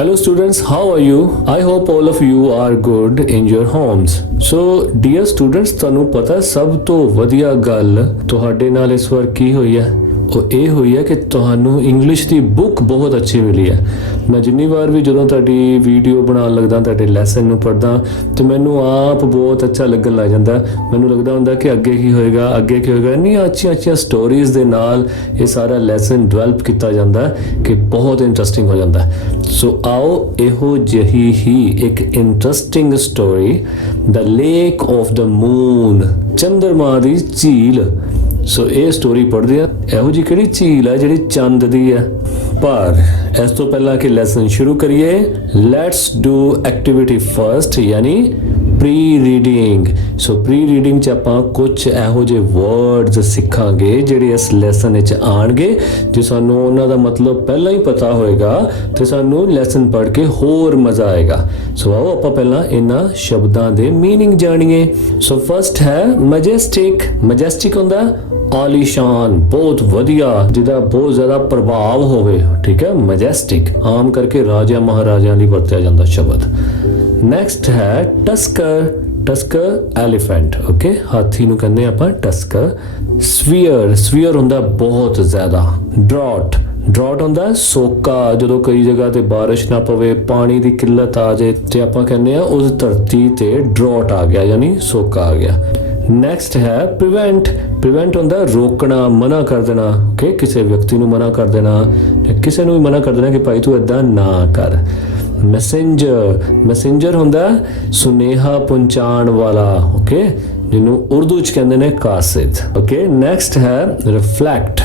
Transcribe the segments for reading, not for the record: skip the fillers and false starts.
Hello students, how are you? I hope all of you are good in your homes. So dear students, ਤੁਹਾਨੂੰ ਪਤਾ ਸਭ ਤੋਂ ਵਧੀਆ ਗੱਲ ਤੁਹਾਡੇ ਨਾਲ ਇਸ ਵਾਰ ਕੀ ਹੋਈ ਹੈ? ਉਹ ਇਹ ਹੋਈ ਹੈ ਕਿ ਤੁਹਾਨੂੰ ਇੰਗਲਿਸ਼ ਦੀ ਬੁੱਕ ਬਹੁਤ ਅੱਛੀ ਮਿਲੀ ਹੈ। ਮੈਂ ਜਿੰਨੀ ਵਾਰ ਵੀ ਜਦੋਂ ਤੁਹਾਡੀ ਵੀਡੀਓ ਬਣਾਉਣ ਲੱਗਦਾ, ਤੁਹਾਡੇ ਲੈਸਨ ਨੂੰ ਪੜ੍ਹਦਾ ਤੇ ਮੈਨੂੰ ਆਪ ਬਹੁਤ ਅੱਛਾ ਲੱਗਣ ਲੱਗ ਜਾਂਦਾ। ਮੈਨੂੰ ਲੱਗਦਾ ਹੁੰਦਾ ਕਿ ਅੱਗੇ ਕੀ ਹੋਏਗਾ, ਅੱਗੇ ਕੀ ਹੋਏਗਾ। ਇੰਨੀਆਂ ਅੱਛੀਆਂ ਸਟੋਰੀਜ਼ ਦੇ ਨਾਲ ਇਹ ਸਾਰਾ ਲੈਸਨ ਡਿਵੈਲਪ ਕੀਤਾ ਜਾਂਦਾ ਕਿ ਬਹੁਤ ਇੰਟਰਸਟਿੰਗ ਹੋ ਜਾਂਦਾ। ਸੋ ਆਓ ਇਹੋ ਜਿਹੀ ਹੀ ਇੱਕ interesting story the lake of the moon, ਚੰਦਰਮਾ ਦੀ ਝੀਲ। ਸੋ ਇਹ ਸਟੋਰੀ ਪੜ੍ਹਦੇ ਆ। ਇਹੋ ਜਿਹੀ ਕਿਹੜੀ ਝੀਲ ਹੈ ਜਿਹੜੀ ਚੰਦ ਦੀ ਹੈ? ਪਰ ਇਸ ਤੋਂ ਪਹਿਲਾਂ ਕਿ ਲੈਸਨ ਸ਼ੁਰੂ ਕਰੀਏ, ਲੈਟਸ ਡੂ ਐਕਟੀਵਿਟੀ ਫਰਸਟ, ਯਾਨੀ ਪ੍ਰੀ ਰੀਡਿੰਗ। ਸੋ ਪ੍ਰੀ ਰੀਡਿੰਗ 'ਚ ਆਪਾਂ ਕੁਝ ਇਹੋ ਜਿਹੇ ਵਰਡਸ ਸਿੱਖਾਂਗੇ ਜਿਹੜੇ ਇਸ ਲੈਸਨ ਵਿੱਚ ਆਣਗੇ। ਜੇ ਸਾਨੂੰ ਉਹਨਾਂ ਦਾ ਮਤਲਬ ਪਹਿਲਾਂ ਹੀ ਪਤਾ ਹੋਏਗਾ ਤੇ ਸਾਨੂੰ ਲੈਸਨ ਪੜ੍ਹ ਕੇ ਹੋਰ ਮਜ਼ਾ ਆਏਗਾ। ਸੋ ਆਓ ਆਪਾਂ ਪਹਿਲਾਂ ਇਹਨਾਂ ਸ਼ਬਦਾਂ ਦੇ ਮੀਨਿੰਗ ਜਾਣੀਏ। ਸੋ ਫਰਸਟ ਹੈ ਮੈਜੈਸਟਿਕ। ਮੈਜੈਸਟਿਕ ਹੁੰਦਾ ਆਲੀਸ਼ਾਨ, ਬਹੁਤ ਵਧੀਆ, ਜਿਹਦਾ ਬਹੁਤ ਜ਼ਿਆਦਾ ਪ੍ਰਭਾਵ ਹੋਵੇ। ਠੀਕ ਹੈ, ਮੈਜੈਸਟਿਕ ਆਮ ਕਰਕੇ ਰਾਜਿਆਂ ਮਹਾਰਾਜਿਆਂ ਲਈ ਵਰਤਿਆ ਜਾਂਦਾ ਸ਼ਬਦ। ਨੈਕਸਟ ਹੈ ਟਸਕਰ। ਟਸਕਰ ਐਲੀਫੈਂਟ, ਓਕੇ, ਹਾਥੀ ਨੂੰ ਕਹਿੰਦੇ ਆਪਾਂ ਟਸਕਰ। ਸਫੀਅਰ, ਸਫੀਅਰ ਹੁੰਦਾ ਬਹੁਤ ਜ਼ਿਆਦਾ। ਡਰਾਟ, ਡਰਾਟ ਹੁੰਦਾ ਸੋਕਾ, ਜਦੋਂ ਕਈ ਜਗ੍ਹਾ ਤੇ ਬਾਰਿਸ਼ ਨਾ ਪਵੇ, ਪਾਣੀ ਦੀ ਕਿੱਲਤ ਆ ਜਾਏ ਤੇ ਆਪਾਂ ਕਹਿੰਦੇ ਆ ਉਸ ਧਰਤੀ ਤੇ ਡਰਾਟ ਆ ਗਿਆ, ਯਾਨੀ ਸੋਕਾ ਆ ਗਿਆ। ਨੈਕਸਟ ਹੈ ਪ੍ਰੀਵੈਂਟ। ਪ੍ਰੀਵੈਂਟ ਹੁੰਦਾ ਰੋਕਣਾ, ਮਨਾ ਕਰ ਦੇਣਾ। ਓਕੇ, ਕਿਸੇ ਵਿਅਕਤੀ ਨੂੰ ਮਨਾ ਕਰ ਦੇਣਾ, ਕਿਸੇ ਨੂੰ ਵੀ ਮਨਾ ਕਰ ਦੇਣਾ ਕਿ ਭਾਈ ਤੂੰ ਏਦਾਂ ਨਾ ਕਰ। ਮੈਸੇਂਜਰ, ਮੈਸੇਂਜਰ ਹੁੰਦਾ ਸੁਨੇਹਾ ਪਹੁੰਚਾਉਣ ਵਾਲਾ। ਓਕੇ, ਜਿਹਨੂੰ ਉਰਦੂ ਚ ਕਹਿੰਦੇ ਨੇ ਕਾਸਿਦ। ਓਕੇ, ਨੈਕਸਟ ਹੈ ਰਿਫਲੈਕਟ।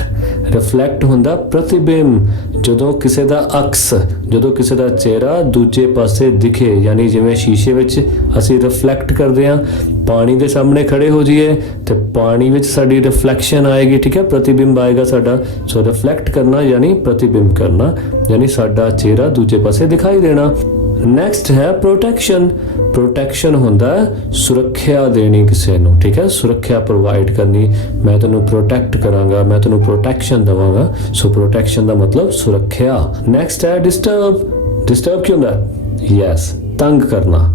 ਰਿਫਲੈਕਟ ਹੁੰਦਾ ਪ੍ਰਤੀਬਿੰਬ, ਜਦੋਂ ਕਿਸੇ ਦਾ ਅਕਸ, ਜਦੋਂ ਕਿਸੇ ਦਾ ਚਿਹਰਾ ਦੂਜੇ ਪਾਸੇ ਦਿਖੇ, ਯਾਨੀ ਜਿਵੇਂ ਸ਼ੀਸ਼ੇ ਵਿੱਚ ਅਸੀਂ ਰਿਫਲੈਕਟ ਕਰਦੇ ਹਾਂ, ਪਾਣੀ ਦੇ ਸਾਹਮਣੇ ਖੜੇ ਹੋ ਜਾਈਏ ਤੇ ਪਾਣੀ ਵਿੱਚ ਸਾਡੀ ਰਿਫਲੈਕਸ਼ਨ ਆਏਗੀ। ਠੀਕ ਹੈ, ਪ੍ਰਤੀਬਿੰਬ ਆਏਗਾ ਸਾਡਾ। ਸੋ ਰਿਫਲੈਕਟ ਕਰਨਾ ਯਾਨੀ ਪ੍ਰਤੀਬਿੰਬ ਕਰਨਾ, ਯਾਨੀ ਸਾਡਾ ਚਿਹਰਾ ਦੂਜੇ ਪਾਸੇ ਦਿਖਾਈ ਦੇਣਾ। ਨੈਕਸਟ ਹੈ ਪ੍ਰੋਟੈਕਸ਼ਨ। ਪ੍ਰੋਟੈਕਸ਼ਨ ਹੁੰਦਾ ਸੁਰੱਖਿਆ ਦੇਣੀ ਕਿਸੇ ਨੂੰ। ਠੀਕ ਹੈ, ਸੁਰੱਖਿਆ ਪ੍ਰੋਵਾਈਡ ਕਰਨੀ, ਮੈਂ ਤੈਨੂੰ ਪ੍ਰੋਟੈਕਟ ਕਰਾਂਗਾ, ਮੈਂ ਤੈਨੂੰ ਪ੍ਰੋਟੈਕਸ਼ਨ ਦੇਵਾਂਗਾ। ਸੋ ਪ੍ਰੋਟੈਕਸ਼ਨ ਦਾ ਮਤਲਬ ਸੁਰੱਖਿਆ। ਨੈਕਸਟ ਹੈ ਡਿਸਟਰਬ। ਡਿਸਟਰਬ ਕੀ ਹੁੰਦਾ? ਯੈਸ, ਤੰਗ ਕਰਨਾ।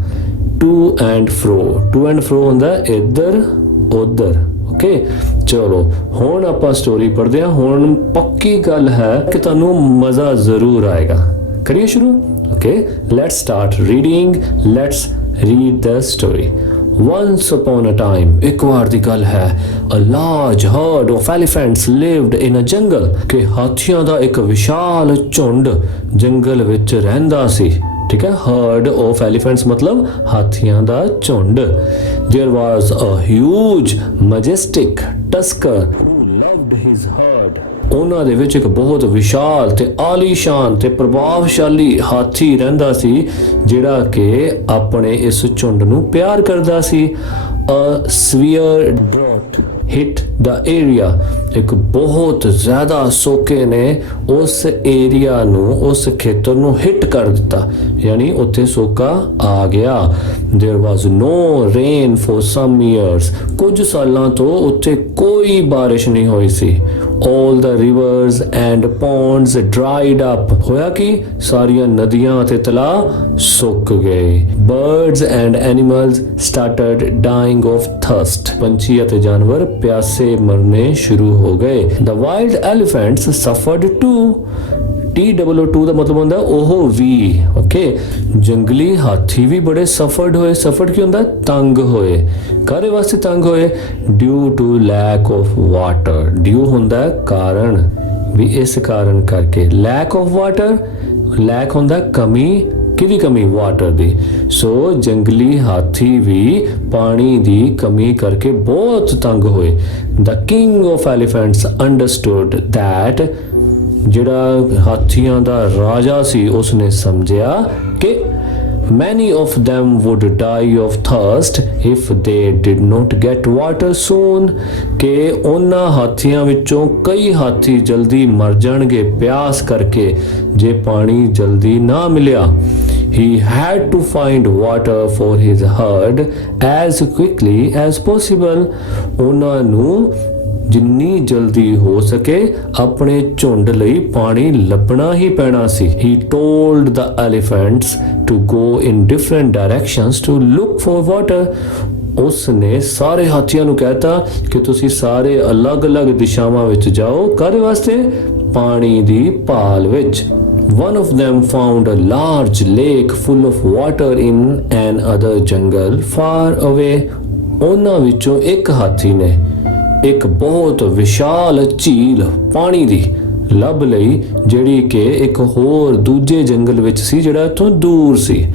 To and fro. To and fro ਹੁੰਦਾ ਇੱਧਰ ਉੱਧਰ। ਓਕੇ, ਚਲੋ ਹੁਣ ਆਪਾਂ ਸਟੋਰੀ ਪੜ੍ਹਦੇ ਹਾਂ। ਹੁਣ ਪੱਕੀ ਗੱਲ ਹੈ ਕਿ ਤੁਹਾਨੂੰ ਮਜ਼ਾ ਜ਼ਰੂਰ ਆਏਗਾ। ਕਰੀਏ ਸ਼ੁਰੂ। Okay, let's start reading. Let's read the story. Once upon a time, ਇੱਕ ਵਾਰ ਦੀ ਗੱਲ ਹੈ, a large herd of elephants lived in a jungle, ਕਿ ਹਾਥੀਆਂ ਦਾ ਇੱਕ ਵਿਸ਼ਾਲ ਝੁੰਡ ਜੰਗਲ ਵਿੱਚ ਰਹਿੰਦਾ ਸੀ। ਠੀਕ ਹੈ, herd of elephants ਮਤਲਬ ਹਾਥੀਆਂ ਦਾ ਝੁੰਡ। There was a huge, majestic tusker who loved his herd. ਉਹਨਾਂ ਦੇ ਵਿੱਚ ਇੱਕ ਬਹੁਤ ਵਿਸ਼ਾਲ ਤੇ ਆਲੀਸ਼ਾਨ ਤੇ ਪ੍ਰਭਾਵਸ਼ਾਲੀ ਹਾਥੀ ਰਹਿੰਦਾ ਸੀ, ਜਿਹੜਾ ਕਿ ਆਪਣੇ ਇਸ ਝੁੰਡ ਨੂੰ ਪਿਆਰ ਕਰਦਾ ਸੀ। A severe drought hit the area. ਇੱਕ ਬਹੁਤ ਜ਼ਿਆਦਾ ਸੋਕੇ ਨੇ ਉਸ ਏਰੀਆ ਨੂੰ, ਉਸ ਖੇਤਰ ਨੂੰ ਹਿੱਟ ਕਰ ਦਿੱਤਾ, ਯਾਨੀ ਉੱਥੇ ਸੋਕਾ ਆ ਗਿਆ। There was no rain for some years. ਕੁਝ ਸਾਲਾਂ ਤੋਂ ਉੱਥੇ ਕੋਈ ਬਾਰਿਸ਼ ਨਹੀਂ ਹੋਈ ਸੀ। All the rivers and ponds dried up. ਹੋਇਆ ਕਿ ਸਾਰੀਆਂ ਨਦੀਆਂ ਅਤੇ ਤਲਾਅ ਸੁੱਕ ਗਏ। Birds and animals started dying of thirst. ਪੰਛੀ ਅਤੇ ਜਾਨਵਰ ਪਿਆਸੇ ਮਰਨੇ ਸ਼ੁਰੂ ਹੋ ਗਏ। The wild elephants suffered too. TWO ਦਾ ਮਤਲਬ ਹੁੰਦਾ ਉਹ ਵੀ। ਓਕੇ, ਜੰਗਲੀ ਹਾਥੀ ਵੀ ਬੜੇ ਸਫਰਡ ਹੋਏ। ਸਫਰਡ ਕੀ ਹੁੰਦਾ? ਤੰਗ ਹੋਏ। ਕਾਹਦੇ ਵਾਸਤੇ ਤੰਗ ਹੋਏ? Due to lack of water. Due ਹੁੰਦਾ ਕਾਰਨ, ਵੀ ਇਸ ਕਾਰਨ ਕਰਕੇ। ਲੈਕ ਆਫ ਵਾਟਰ, ਲੈਕ ਹੁੰਦਾ ਕਮੀ। ਕਿਹਦੀ ਕਮੀ? ਵਾਟਰ ਦੀ। ਸੋ ਜੰਗਲੀ ਹਾਥੀ ਵੀ ਪਾਣੀ ਦੀ ਕਮੀ ਕਰਕੇ ਬਹੁਤ ਤੰਗ ਹੋਏ। The king of elephants understood that, ਜਿਹੜਾ ਹਾਥੀਆਂ ਦਾ ਰਾਜਾ ਸੀ ਉਸਨੇ ਸਮਝਿਆ ਕਿ many of them would die of thirst if they did not get water soon, ਕਿ ਉਹਨਾਂ ਹਾਥੀਆਂ ਵਿੱਚੋਂ ਕਈ ਹਾਥੀ ਜਲਦੀ ਮਰ ਜਾਣਗੇ ਪਿਆਸ ਕਰਕੇ ਜੇ ਪਾਣੀ ਜਲਦੀ ਨਾ ਮਿਲਿਆ। He had to find water for his herd as quickly as possible. ਉਹਨਾਂ ਨੂੰ ਜਿੰਨੀ ਜਲਦੀ ਹੋ ਸਕੇ ਆਪਣੇ ਝੁੰਡ ਲਈ ਪਾਣੀ ਲੱਭਣਾ ਹੀ ਪੈਣਾ ਸੀ। He told the elephants to go in different directions to look for water. ਉਸ ਨੇ ਸਾਰੇ ਹਾਥੀਆਂ ਨੂੰ ਕਹਿਤਾ ਕਿ ਤੁਸੀਂ ਸਾਰੇ ਅਲੱਗ-ਅਲੱਗ ਦਿਸ਼ਾਵਾਂ ਵਿੱਚ ਜਾਓ, ਕਾਹਦੇ ਵਾਸਤੇ? ਪਾਣੀ ਦੀ ਭਾਲ ਵਿੱਚ। One of them found a large lake full of water in another jungle far away. ਉਹਨਾਂ ਵਿੱਚੋਂ ਇੱਕ ਹਾਥੀ ਨੇ ਇੱਕ ਬਹੁਤ ਵਿਸ਼ਾਲ ਝੀਲ ਪਾਣੀ ਦੀ ਲੱਭ ਲਈ, ਜਿਹੜੀ ਕਿ ਇੱਕ ਹੋਰ ਦੂਜੇ ਜੰਗਲ ਵਿੱਚ ਸੀ ਜਿਹੜਾ ਇੱਥੋਂ ਦੂਰ ਸੀ।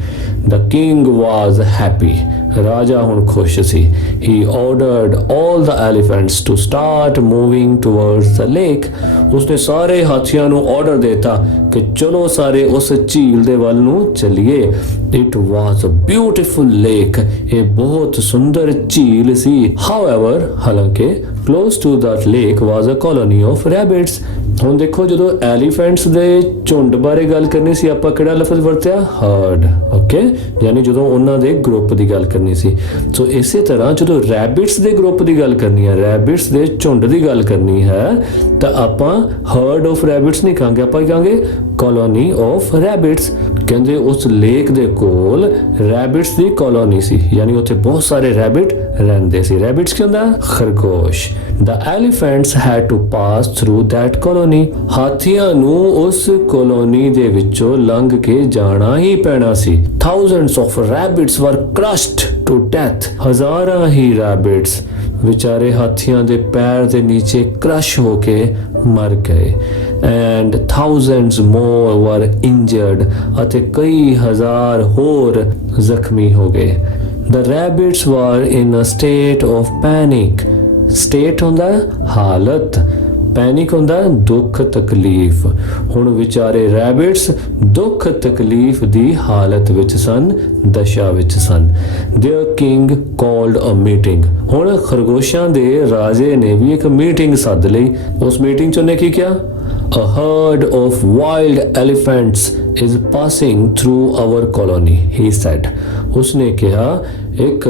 The king was happy. ਰਾਜਾ ਹੁਣ ਖੁਸ਼ ਸੀ। He ordered all the elephants to start moving towards the lake. ਉਸਨੇ ਸਾਰੇ ਹਾਥੀਆਂ ਨੂੰ ਆਰਡਰ ਦਿੱਤਾ ਕਿ ਚਲੋ ਸਾਰੇ ਉਸ ਝੀਲ ਦੇ ਵੱਲ ਨੂੰ ਚੱਲੀਏ। It was a beautiful lake. ਇਹ ਬਹੁਤ ਸੁੰਦਰ ਝੀਲ ਸੀ। However, ਹਾਲਾਂਕਿ close to that lake was a colony of rabbits. ਹੁਣ ਦੇਖੋ, ਜਦੋਂ ਐਲੀਫੈਂਟਸ ਦੇ ਝੁੰਡ ਬਾਰੇ ਗੱਲ ਕਰਨੀ ਸੀ, ਆਪਾਂ ਕਿਹੜਾ ਲਫ਼ਜ਼ ਵਰਤਿਆ? ਹਰਡ। ਓਕੇ, ਯਾਨੀ ਜਦੋਂ ਉਹਨਾਂ ਦੇ ਗਰੁੱਪ ਦੀ ਗੱਲ ਕਰਨੀ ਸੀ। ਸੋ ਇਸੇ ਤਰ੍ਹਾਂ ਜਦੋਂ ਰੈਬਿਟਸ ਦੇ ਗਰੁੱਪ ਦੀ ਗੱਲ ਕਰਨੀ ਹੈ, ਰੈਬਿਟਸ ਦੇ ਝੁੰਡ ਦੀ ਗੱਲ ਕਰਨੀ ਹੈ, ਤਾਂ ਆਪਾਂ ਹਰਡ ਆਫ ਰੈਬਿਟਸ ਨਹੀਂ ਕਹਾਂਗੇ, ਆਪਾਂ ਕਹਾਂਗੇ ਕਲੋਨੀ ਆਫ ਰੈਬਿਟਸ। ਕਹਿੰਦੇ ਉਸ ਲੇਕ ਦੇ ਕੋਲ ਰੈਬਿਟਸ ਦੀ ਕਲੋਨੀ ਸੀ, ਯਾਨੀ ਉੱਥੇ ਬਹੁਤ ਸਾਰੇ ਰੈਬਿਟ ਰਹਿੰਦੇ ਸੀ। ਰੈਬਿਟਸ ਕੀ ਹੁੰਦਾ? ਖਰਗੋਸ਼। The elephants had to pass through that colony. ਹਾਥੀਆਂ ਨੂੰ ਉਸ ਕਲੋਨੀ ਦੇ ਵਿੱਚੋਂ ਲੰਘ ਕੇ ਜਾਣਾ ਹੀ ਪੈਣਾ ਸੀ। Thousands of rabbits were crushed to death. ਹਜ਼ਾਰਾਂ ਹੀ ਰੈਬਿਟਸ ਵਿਚਾਰੇ ਹਾਥੀਆਂ ਦੇ ਪੈਰ ਦੇ ਨੀਚੇ ਕ੍ਰਸ਼ ਹੋ ਕੇ ਮਰ ਗਏ। And thousands more were injured. ਅਤੇ ਕਈ ਹਜ਼ਾਰ ਹੋਰ ਜ਼ਖਮੀ ਹੋ ਗਏ। The rabbits were in a state of panic. State ਹੁੰਦਾ ਹਾਲਤ, ਪੈਨਿਕ ਹੁੰਦਾ ਦੁੱਖ ਤਕਲੀਫ। ਹੁਣ ਵਿਚਾਰੇ ਰੈਬਿਟਸ ਦੁੱਖ ਤਕਲੀਫ ਦੀ ਹਾਲਤ ਵਿੱਚ ਸਨ, ਦਸ਼ਾ ਵਿੱਚ ਸਨ। Their king called a meeting. ਹੁਣ ਖਰਗੋਸ਼ਾਂ ਦੇ ਰਾਜੇ ਨੇ ਵੀ ਇੱਕ ਮੀਟਿੰਗ ਸੱਦ ਲਈ। ਉਸ ਮੀਟਿੰਗ 'ਚ ਉਹਨੇ ਕੀ ਕਿਹਾ? A herd of wild elephants is passing through our colony, he said. ਉਸਨੇ ਕਿਹਾ ਇੱਕ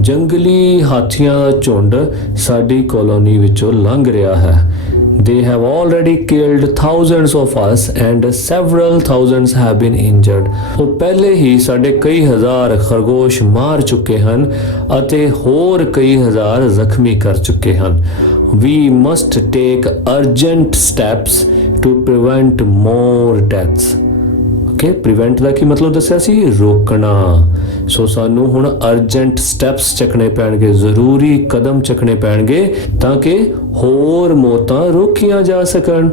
ਜੰਗਲੀ ਹਾਥੀਆਂ ਦਾ ਝੁੰਡ ਸਾਡੀ ਕਲੋਨੀ ਵਿੱਚੋਂ ਲੰਘ ਰਿਹਾ ਹੈ। They have already killed thousands of us and several thousands have been injured. ਉਹ ਪਹਿਲੇ ਹੀ ਸਾਡੇ ਕਈ ਹਜ਼ਾਰ ਖਰਗੋਸ਼ ਮਾਰ ਚੁੱਕੇ ਹਨ ਅਤੇ ਹੋਰ ਕਈ ਹਜ਼ਾਰ ਜ਼ਖਮੀ ਕਰ ਚੁੱਕੇ ਹਨ। We must take urgent steps to prevent more deaths. Prevent ਦਾ ਕੀ ਮਤਲਬ ਦੱਸਿਆ ਸੀ? ਰੋਕਣਾ। ਸੋ ਸਾਨੂੰ ਹੁਣ ਅਰਜੈਂਟ ਸਟੈਪਸ ਚੱਕਣੇ ਪੈਣਗੇ, ਜ਼ਰੂਰੀ ਕਦਮ ਚੱਕਣੇ ਪੈਣਗੇ ਤਾਂ ਕਿ ਹੋਰ ਮੌਤਾਂ ਰੋਕੀਆਂ ਜਾ ਸਕਣ।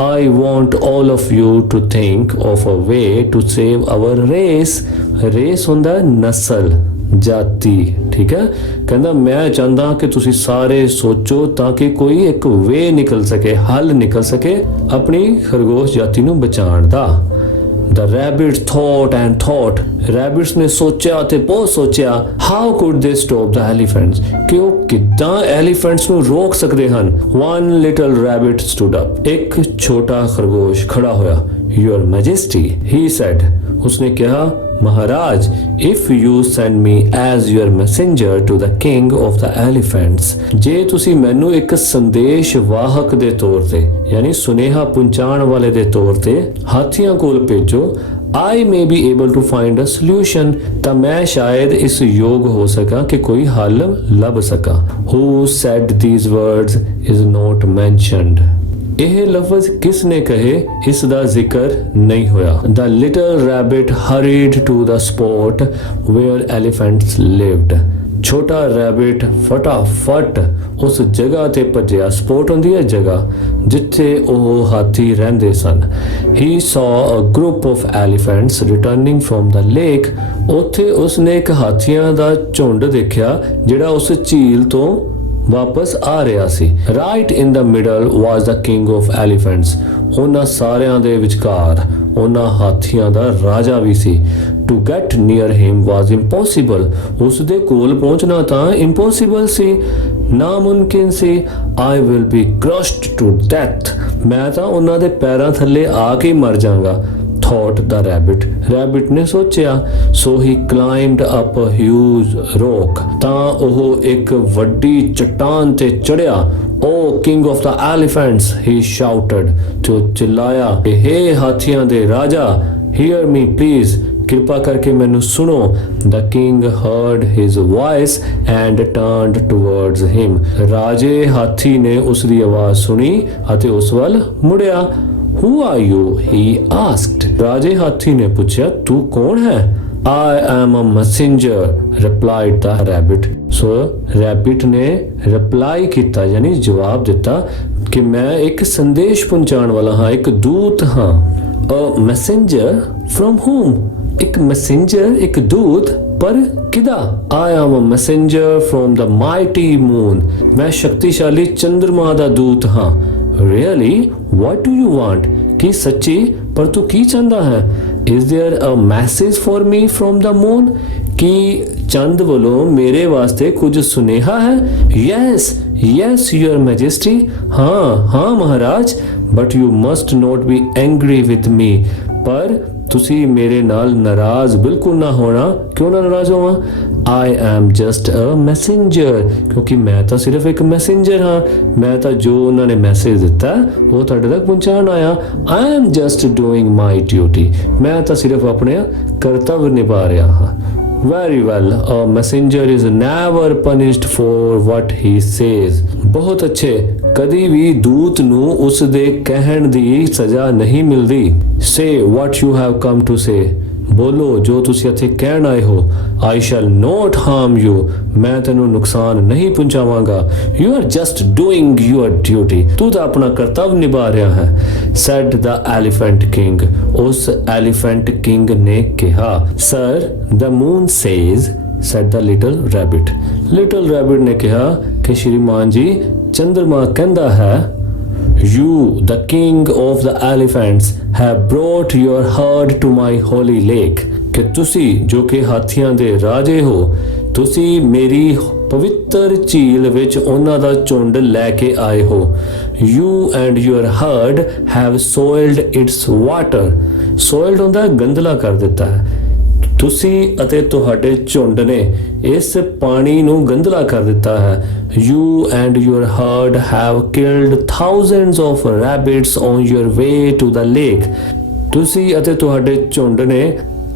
I want all of you to think of a way to save our race. Race ਹੁੰਦਾ ਨਸਲ, ਜਾਤੀ, ਠੀਕ ਹੈ। ਕਹਿੰਦਾ ਮੈਂ ਚਾਹੁੰਦਾ ਕਿ ਤੁਸੀਂ ਸਾਰੇ ਸੋਚੋ ਤਾਂ ਕਿ ਕੋਈ ਇੱਕ ਵੇ ਨਿਕਲ ਸਕੇ, ਹੱਲ ਨਿਕਲ ਸਕੇ ਆਪਣੀ ਖਰਗੋਸ਼ ਜਾਤੀ ਨੂੰ ਬਚਾਉਣ ਦਾ। The rabbits thought and thought. Rabbits ਨੇ ਸੋਚਿਆ ਤੇ ਬਹੁਤ ਸੋਚਿਆ। How could they stop the elephants? ਕਿ ਉਹ ਕਿੱਦਾਂ elephants ਨੂੰ ਰੋਕ ਸਕਦੇ ਹਨ? One little rabbit stood up. ਇੱਕ ਛੋਟਾ ਖਰਗੋਸ਼ ਖੜਾ ਹੋਇਆ। Your Majesty, he said. ਉਸਨੇ ਕਿਹਾ, ਮਹਾਰਾਜ, if you send me as your messenger to the king of the elephants, ਜੇ ਤੁਸੀਂ ਮੈਨੂੰ ਇੱਕ ਸੰਦੇਸ਼ ਵਾਹਕ ਦੇ ਤੌਰ ਤੇ, ਯਾਨੀ ਸੁਨੇਹਾ ਪਹੁੰਚਾਉਣ ਵਾਲੇ ਦੇ ਤੌਰ ਤੇ ਹਾਥੀਆਂ ਕੋਲ ਭੇਜੋ, I may be able to find a solution, ਤਾਂ ਮੈਂ ਸ਼ਾਇਦ ਇਸ ਯੋਗ ਹੋ ਸਕਾਂ ਕਿ ਕੋਈ ਹੱਲ ਲੱਭ ਸਕਾਂ। Who said these words is not mentioned. ਇਹ ਲਫ਼ਜ਼ ਕਿਸ ਨੇ ਕਹੇ ਇਸ ਦਾ ਜ਼ਿਕਰ ਨਹੀਂ ਹੋਇਆ। The little rabbit hurried to the spot where elephants lived. ਛੋਟਾ ਰੈਬਿਟ ਫਟਾਫਟ ਉਸ ਜਗ੍ਹਾ ਤੇ ਭੱਜਿਆ। ਸਪੋਟ ਹੁੰਦੀ ਹੈ ਜਗ੍ਹਾ ਜਿੱਥੇ ਉਹ ਹਾਥੀ ਰਹਿੰਦੇ ਸਨ। He saw a group of elephants returning from the lake. ਉੱਥੇ ਉਸਨੇ ਇੱਕ ਹਾਥੀਆਂ ਦਾ ਝੁੰਡ ਦੇਖਿਆ ਜਿਹੜਾ ਉਸ ਝੀਲ ਤੋਂ ਵਾਪਸ ਆ ਰਿਹਾ ਸੀ। Right in the middle was the king of elephants. ਉਹਨਾਂ ਸਾਰਿਆਂ ਦੇ ਵਿਚਕਾਰ ਉਹਨਾਂ ਹਾਥੀਆਂ ਦਾ ਰਾਜਾ ਵੀ ਸੀ। To get near him was impossible. ਉਸ ਦੇ ਕੋਲ ਪਹੁੰਚਣਾ ਤਾਂ impossible C, ਨਾਮੁਮਕਿਨ C. I will be crushed to death. ਮੈਂ ਤਾਂ ਉਹਨਾਂ ਦੇ ਪੈਰਾਂ ਥੱਲੇ ਆ ਕੇ ਮਰ ਜਾਵਾਂਗਾ। thought the rabbit. Rabbit ने सोचा, so he climbed up a huge rock. ਤਾਂ ਉਹ ਇੱਕ ਵੱਡੀ ਚਟਾਨ ਤੇ ਚੜਿਆ. Oh king of the elephants, he shouted. ਜੋ ਚਿल्लाया, हे ਹਾਥੀਆਂ ਦੇ ਰਾਜਾ, hear me please. ਕਿਰਪਾ ਕਰਕੇ ਮੈਨੂੰ ਸੁਣੋ. The king heard his voice and turned towards him. ਰਾਜੇ ਹਾਥੀ ਨੇ ਉਸ ਦੀ ਆਵਾਜ਼ ਸੁਣੀ ਅਤੇ ਉਸ ਵੱਲ ਮੁੜਿਆ. Who are you? he asked. ਰਾਜੇ ਹਾਥੀ ਨੇ ਪੁੱਛਿਆ, ਤੂੰ ਕੌਣ ਹੈ? I am a messenger, replied the rabbit. So rabbit ਨੇ reply ਕੀਤਾ, ਯਾਨੀ ਜਵਾਬ ਦਿੱਤਾ ਕਿ ਮੈਂ ਇੱਕ ਸੰਦੇਸ਼ ਪਹੁੰਚਾਉਣ ਵਾਲਾ ਹਾਂ, ਇੱਕ ਦੂਤ ਹਾਂ. A messenger from whom? ਇੱਕ messenger, ਇੱਕ ਦੂਤ, ਪਰ ਕਿਦਾ? I am a messenger from the mighty moon. ਮੈਂ ਸ਼ਕਤੀਸ਼ਾਲੀ ਚੰਦਰਮਾ ਦਾ ਦੂਤ ਹਾਂ. Really? What do you want? ਕੀ ਸੱਚੀ? ਪਰ ਤੂੰ ਕੀ ਚਾਹੁੰਦਾ ਹੈ? Is there a message for me from the moon? ਕੀ ਚੰਦ ਵੱਲੋਂ ਮੇਰੇ ਵਾਸਤੇ ਕੁਝ ਸੁਨੇਹਾ ਹੈ? Yes, yes, your majesty. ਹਾਂ ਮਹਾਰਾਜ. But you must not be angry with me. ਪਰ ਤੁਸੀਂ ਮੇਰੇ ਨਾਲ ਨਾਰਾਜ਼ ਬਿਲਕੁਲ ਨਾ ਹੋਣਾ. ਕਿਉਂ ਨਾ ਨਾਰਾਜ਼ ਹੋਵਾਂ? I am just a messenger. ਕਿਉਂਕਿ ਮੈਂ ਤਾਂ ਸਿਰਫ ਇੱਕ ਮੈਸੇਂਜਰ ਹਾਂ. ਮੈਂ ਤਾਂ ਜੋ ਉਹਨਾਂ ਨੇ ਮੈਸੇਜ ਦਿੱਤਾ ਉਹ ਤੁਹਾਡੇ ਤੱਕ ਪਹੁੰਚਾਉਣ ਆਇਆ. I am just doing my duty. ਮੈਂ ਤਾਂ ਸਿਰਫ ਆਪਣੇ ਕਰਤੱਵ ਨਿਭਾ ਰਿਹਾ ਹਾਂ. Very well. A messenger is never punished for what he says. ਬਹੁਤ ਅੱਛੇ. ਕਦੀ ਵੀ ਦੂਤ ਨੂੰ ਉਸ ਦੇ ਕਹਿਣ ਦੀ ਸਜ਼ਾ ਨਹੀਂ ਮਿਲਦੀ. Say what you have come to say. ਬੋਲੋ ਜੋ ਤੁਸੀਂ ਇੱਥੇ ਕਹਿਣ ਆਏ ਹੋ. I shall not harm you. ਮੈਂ ਤੈਨੂੰ ਨੁਕਸਾਨ ਨਹੀਂ ਪਹੁੰਚਾਵਾਂਗਾ. You are just doing your duty. ਤੂੰ ਤਾਂ ਆਪਣਾ ਕਰਤੱਵ ਨਿਭਾ ਰਿਹਾ ਹੈ. Said the elephant king. ਉਸ elephant king ਨੇ ਕਿਹਾ. Sir, the moon says, said the little rabbit. Little rabbit ਨੇ ਕਿਹਾ ਕਿ ਸ਼੍ਰੀਮਾਨ ਜੀ, ਚੰਦਰਮਾ ਕਹਿੰਦਾ ਹੈ, You, the king of the elephants, have brought your herd to my holy lake. ਕਿ ਤੁਸੀਂ ਜੋ ਕਿ ਹਾਥੀਆਂ ਦੇ ਰਾਜੇ ਹੋ, ਤੁਸੀਂ ਮੇਰੀ ਪਵਿੱਤਰ ਝੀਲ ਵਿੱਚ ਉਹਨਾਂ ਦਾ ਝੁੰਡ ਲੈ ਕੇ ਆਏ ਹੋ. You and your herd have soiled its water. Soiled ਹੁੰਦਾ ਗੰਦਲਾ ਕਰ ਦਿੱਤਾ ਹੈ. ਤੁਸੀਂ ਅਤੇ ਤੁਹਾਡੇ ਝੁੰਡ ਨੇ ਇਸ ਪਾਣੀ ਨੂੰ ਗੰਦਲਾ ਕਰ ਦਿੱਤਾ ਹੈ. You and your herd have killed thousands of rabbits on your way to the lake. ਤੁਸੀਂ ਅਤੇ ਤੁਹਾਡੇ ਝੁੰਡ ਨੇ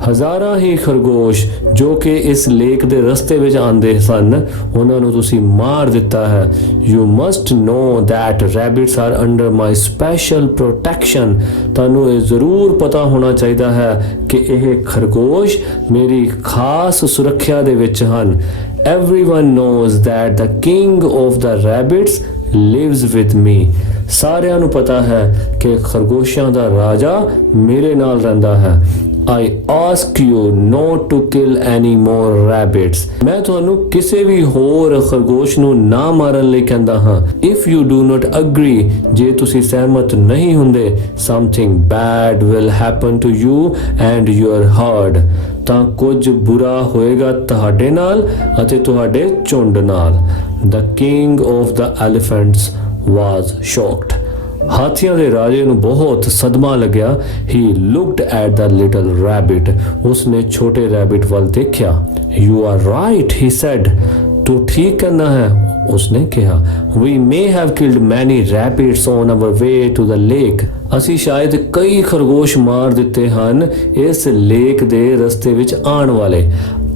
ਹਜ਼ਾਰਾਂ ਹੀ ਖਰਗੋਸ਼ ਜੋ ਕਿ ਇਸ ਲੇਕ ਦੇ ਰਸਤੇ ਵਿੱਚ ਆਉਂਦੇ ਸਨ, ਉਹਨਾਂ ਨੂੰ ਤੁਸੀਂ ਮਾਰ ਦਿੱਤਾ ਹੈ. You must know that rabbits are under my special protection. ਤੁਹਾਨੂੰ ਇਹ ਜ਼ਰੂਰ ਪਤਾ ਹੋਣਾ ਚਾਹੀਦਾ ਹੈ ਕਿ ਇਹ ਖਰਗੋਸ਼ ਮੇਰੀ ਖਾਸ ਸੁਰੱਖਿਆ ਦੇ ਵਿੱਚ ਹਨ. Everyone knows that the king of the rabbits lives with me. ਸਾਰਿਆਂ ਨੂੰ ਪਤਾ ਹੈ ਕਿ ਖਰਗੋਸ਼ਾਂ ਦਾ ਰਾਜਾ ਮੇਰੇ ਨਾਲ ਰਹਿੰਦਾ ਹੈ. I ask you not to kill any more rabbits. ਮੈਂ ਤੁਹਾਨੂੰ ਕਿਸੇ ਵੀ ਹੋਰ ਖਰਗੋਸ਼ ਨੂੰ ਨਾ ਮਾਰਨ ਲਈ ਕਹਿੰਦਾ ਹਾਂ. If you do not agree, ਜੇ ਤੁਸੀਂ ਸਹਿਮਤ ਨਹੀਂ ਹੁੰਦੇ, something bad will happen to you and your herd. ਤਾਂ ਕੁਝ ਬੁਰਾ ਹੋਏਗਾ ਤੁਹਾਡੇ ਨਾਲ ਅਤੇ ਤੁਹਾਡੇ ਝੁੰਡ ਨਾਲ. The king of the elephants was shocked. ਹਾਥੀਆਂ ਦੇ ਰਾਜੇ ਨੂੰ ਬਹੁਤ ਸਦਮਾ ਲੱਗਿਆ. He looked at the little rabbit. ਉਸਨੇ ਛੋਟੇ ਰੈਬਿਟ ਵੱਲ ਦੇਖਿਆ. You are right, he said. ਤੂੰ ਠੀਕ ਕਹਿਣਾ ਹੈ, ਉਸਨੇ ਕਿਹਾ. We may have killed many rabbits on our way to the lake. ਅਸੀਂ ਸ਼ਾਇਦ ਕਈ ਖਰਗੋਸ਼ ਮਾਰ ਦਿੱਤੇ ਹਨ ਇਸ ਲੇਕ ਦੇ ਰਸਤੇ ਵਿੱਚ ਆਉਣ ਵਾਲੇ.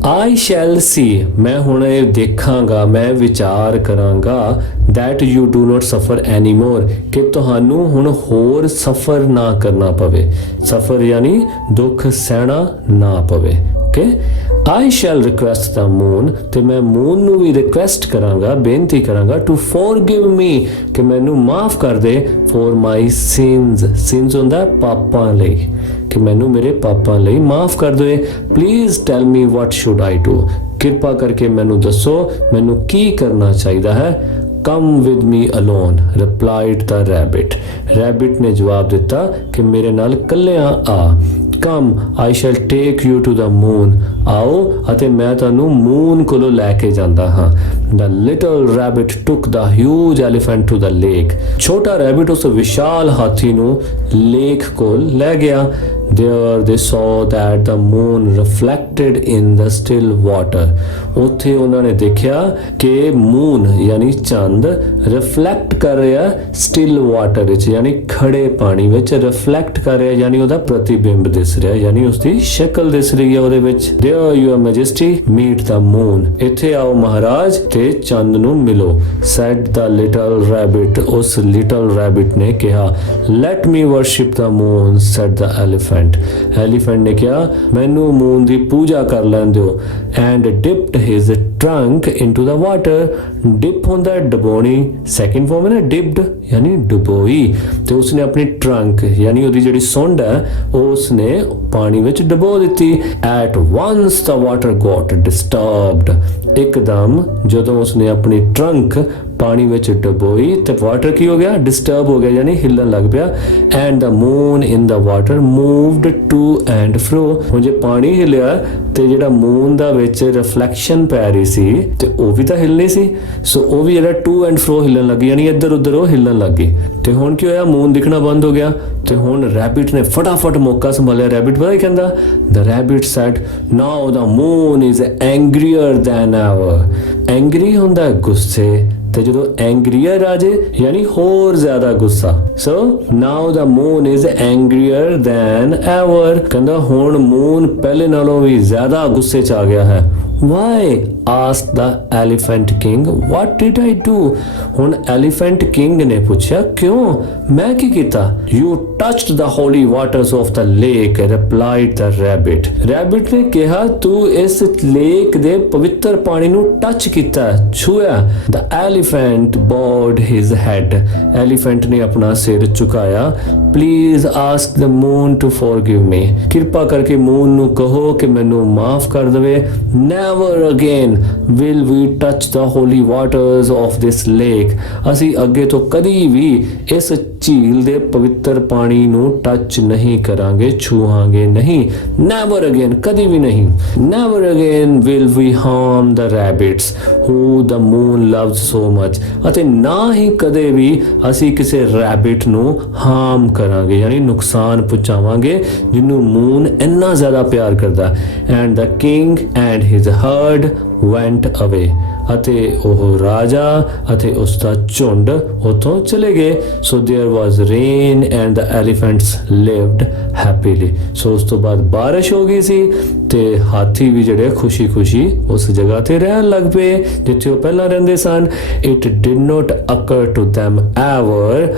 I shall see. ਮੈਂ ਹੁਣ ਇਹ ਦੇਖਾਂਗਾ, ਮੈਂ ਵਿਚਾਰ ਕਰਾਂਗਾ. That you do not suffer anymore. ਕਿ ਤੁਹਾਨੂੰ ਹੁਣ ਹੋਰ ਸਫਰ ਨਾ ਕਰਨਾ ਪਵੇ. ਸਫਰ ਯਾਨੀ ਦੁੱਖ ਸਹਿਣਾ ਨਾ ਪਵੇ. Okay? I shall request the moon. ਤੇ ਮੈਂ ਮੂਨ ਨੂੰ ਵੀ ਰਿਕੁਐਸਟ ਕਰਾਂਗਾ, ਬੇਨਤੀ ਕਰਾਂਗਾ to forgive me. ਕਿ ਮੈਨੂੰ ਮਾਫ ਕਰ ਦੇ for my sins. Sins ਹੁੰਦਾ ਪਾਪਾਂ ਲਈ, ਕਿ ਮੈਨੂੰ ਮੇਰੇ ਪਾਪਾਂ ਲਈ ਮਾਫ ਕਰ ਦੇ. Please tell me what should I do. ਕਿਰਪਾ ਕਰਕੇ ਮੈਨੂੰ ਦੱਸੋ ਮੈਨੂੰ ਕੀ ਕਰਨਾ ਚਾਹੀਦਾ ਹੈ. Come with me alone, replied the rabbit. Rabbit ਨੇ ਜਵਾਬ ਦਿੱਤਾ ਕਿ ਮੇਰੇ ਨਾਲ ਇਕੱਲਿਆਂ ਆ. Come, I shall take you to the moon. ਆਓ ਅਤੇ ਮੈਂ ਤੁਹਾਨੂੰ ਮੂਨ ਕੋਲੋਂ ਲੈ ਕੇ ਜਾਂਦਾ ਹਾਂ. The little rabbit took the huge elephant to the lake. ਛੋਟਾ ਰੈਬਿਟ ਉਸ ਵਿਸ਼ਾਲ ਹਾਥੀ ਨੂੰ ਲੇਕ ਕੋਲ ਲੈ ਗਿਆ. there they saw that the moon reflected in the still water. ਉੱਥੇ ਉਹਨਾਂ ਨੇ ਦੇਖਿਆ ਕਿ ਮੂਨ ਯਾਨੀ ਚੰਦ ਰਿਫਲੈਕਟ ਕਰ ਰਿਹਾ ਸਟਿਲ ਵਾਟਰ ਵਿੱਚ, ਯਾਨੀ ਖੜੇ ਪਾਣੀ ਵਿੱਚ ਰਿਫਲੈਕਟ ਕਰ ਰਿਹਾ, ਯਾਨੀ ਉਹਦਾ ਪ੍ਰਤੀਬਿੰਬ ਦਿਸ ਰਿਹਾ, ਯਾਨੀ ਉਸਦੀ ਸ਼ਕਲ ਦਿਸ ਰਹੀ ਹੈ ਉਹਦੇ ਵਿੱਚ। There your majesty meet the moon, ਇੱਥੇ ਆਓ ਮਹਾਰਾਜ ਤੇ ਚੰਦ ਨੂੰ ਮਿਲੋ। said the little rabbit, ਉਸ little rabbit ਨੇ ਕਿਹਾ। let me worship the moon, said the elephant, elephant ਨੇ ਕਿਹਾ ਮੈਨੂੰ ਮੂਨ ਦੀ ਪੂਜਾ ਕਰ ਲੈਣ ਦਿਓ। and dipped his trunk into the water, dip ਹੁੰਦਾ ਹੈ ਡਬੋਣੀ, ਸੈਕਿੰਡ ਫਾਰਮ ਹੈ ਨਾ dipped ਯਾਨੀ ਡੁਬੋਈ, ਤੇ ਉਸਨੇ ਆਪਣੀ ਟਰੰਕ ਯਾਨੀ ਉਹਦੀ ਜਿਹੜੀ ਸੁੰਡ ਹੈ ਉਹ ਉਸਨੇ ਪਾਣੀ ਵਿੱਚ ਡੁਬੋ ਦਿੱਤੀ। at once the water got disturbed, ਇੱਕਦਮ ਜਦੋਂ ਉਸਨੇ ਆਪਣੀ ਟਰੰਕ ਪਾਣੀ ਵਿੱਚ ਡਬੋਈ ਤੇ ਵਾਟਰ ਕੀ ਹੋ ਗਿਆ, ਡਿਸਟਰਬ ਹੋ ਗਿਆ ਯਾਨੀ ਹਿੱਲਣ ਲੱਗ ਪਿਆ। And the moon in the water moved to and fro, ਹੁਣ ਜੇ ਪਾਣੀ ਹਿੱਲਿਆ ਤੇ ਜਿਹੜਾ ਮੂਨ ਦਾ ਵਿੱਚ ਰਿਫਲੈਕਸ਼ਨ ਪੈ ਰਹੀ ਸੀ ਤੇ ਉਹ ਵੀ ਤਾਂ ਹਿੱਲਣੀ ਸੀ, ਸੋ ਉਹ ਵੀ ਜਿਹੜਾ ਟੂ ਐਂਡ ਫਰੋ ਹਿੱਲਣ ਲੱਗੀ ਯਾਨੀ ਇੱਧਰ ਉੱਧਰ ਉਹ ਹਿੱਲਣ ਲੱਗ ਗਈ। ਤੇ ਹੁਣ ਕੀ ਹੋਇਆ, ਮੂਨ ਦਿਖਣਾ ਬੰਦ ਹੋ ਗਿਆ। ਤੇ ਹੁਣ ਰੈਬਿਟ ਨੇ ਫਟਾਫਟ ਮੌਕਾ ਸੰਭਾਲਿਆ। ਰੈਬਿਟ ਪਤਾ ਕੀ ਕਹਿੰਦਾ, the rabbit said now the moon is angrier than ever, angry ਹੁੰਦਾ ਗੁੱਸੇ ਤੇ ਜਦੋਂ ਐਂਗਰੀਅਰ ਆ ਜੇ ਯਾਨੀ ਹੋਰ ਜ਼ਿਆਦਾ ਗੁੱਸਾ। ਸੋ ਨਾਓ ਦਾ ਮੂਨ ਇਜ਼ ਐਂਗਰੀਅਰ ਦੈਨ ਐਵਰ, ਕਹਿੰਦਾ ਹੁਣ ਮੂਨ ਪਹਿਲੇ ਨਾਲੋਂ ਵੀ ਜ਼ਿਆਦਾ ਗੁੱਸੇ 'ਚ ਆ ਗਿਆ ਹੈ। Why? asked the elephant king. What did I do? ਹੁਣ elephant king ਨੇ ਪੁੱਛਿਆ ਕਿਉਂ, ਮੈਂ ਕੀ ਕੀਤਾ? You touched the holy waters of the lake, replied the rabbit. rabbit ਨੇ ਕਿਹਾ ਤੂੰ ਇਸ ਲੇਕ ਦੇ ਪਵਿੱਤਰ ਪਾਣੀ ਨੂੰ ਟੱਚ ਕੀਤਾ, ਛੂਇਆ। the elephant bowed his head, elephant ਨੇ ਆਪਣਾ ਸਿਰ ਝੁਕਾਇਆ। please ask the moon to forgive me, ਕਿਰਪਾ ਕਰਕੇ ਮੂਨ ਨੂੰ ਕਹੋ ਕਿ ਮੈਨੂੰ ਮਾਫ ਕਰ ਦੇਵੇ। never again will we touch the holy waters of this lake, ਅਸੀਂ ਅੱਗੇ ਤੋਂ ਕਦੀ ਵੀ ਇਸ ਝੀਲ ਦੇ ਪਵਿੱਤਰ ਪਾਣੀ ਨੂੰ ਟੱਚ ਨਹੀਂ ਕਰਾਂਗੇ, ਛੂਹਾਂਗੇ ਨਹੀਂ। never again, ਕਦੀ ਵੀ ਨਹੀਂ। never again will we harm the rabbits who the moon loves so much, ਅਤੇ ਨਾ ਹੀ ਕਦੇ ਵੀ ਅਸੀਂ ਕਿਸੇ ਰੈਬਿਟ ਨੂੰ ਹਾਰਮ ਕਰਾਂਗੇ ਯਾਨੀ ਨੁਕਸਾਨ ਪਹੁੰਚਾਵਾਂਗੇ ਜਿਹਨੂੰ ਮੂਨ ਇੰਨਾ ਜ਼ਿਆਦਾ ਪਿਆਰ ਕਰਦਾ। and the king and his herd went away, ਅਤੇ ਉਹ ਰਾਜਾ ਅਤੇ ਉਸ ਦਾ ਝੁੰਡ ਉੱਥੋਂ ਚਲੇ ਗਏ। so there was rain and the elephants lived happily, ਸੋ ਉਸ ਤੋਂ ਬਾਅਦ ਬਾਰਿਸ਼ ਹੋ ਗਈ ਸੀ ਤੇ ਹਾਥੀ ਵੀ ਜਿਹੜੇ ਖੁਸ਼ੀ-ਖੁਸ਼ੀ ਉਸ ਜਗ੍ਹਾ ਤੇ ਰਹਿਣ ਲੱਗ ਪਏ ਜਿੱਥੇ ਉਹ ਪਹਿਲਾਂ ਰਹਿੰਦੇ ਸਨ। it did not occur to them ever,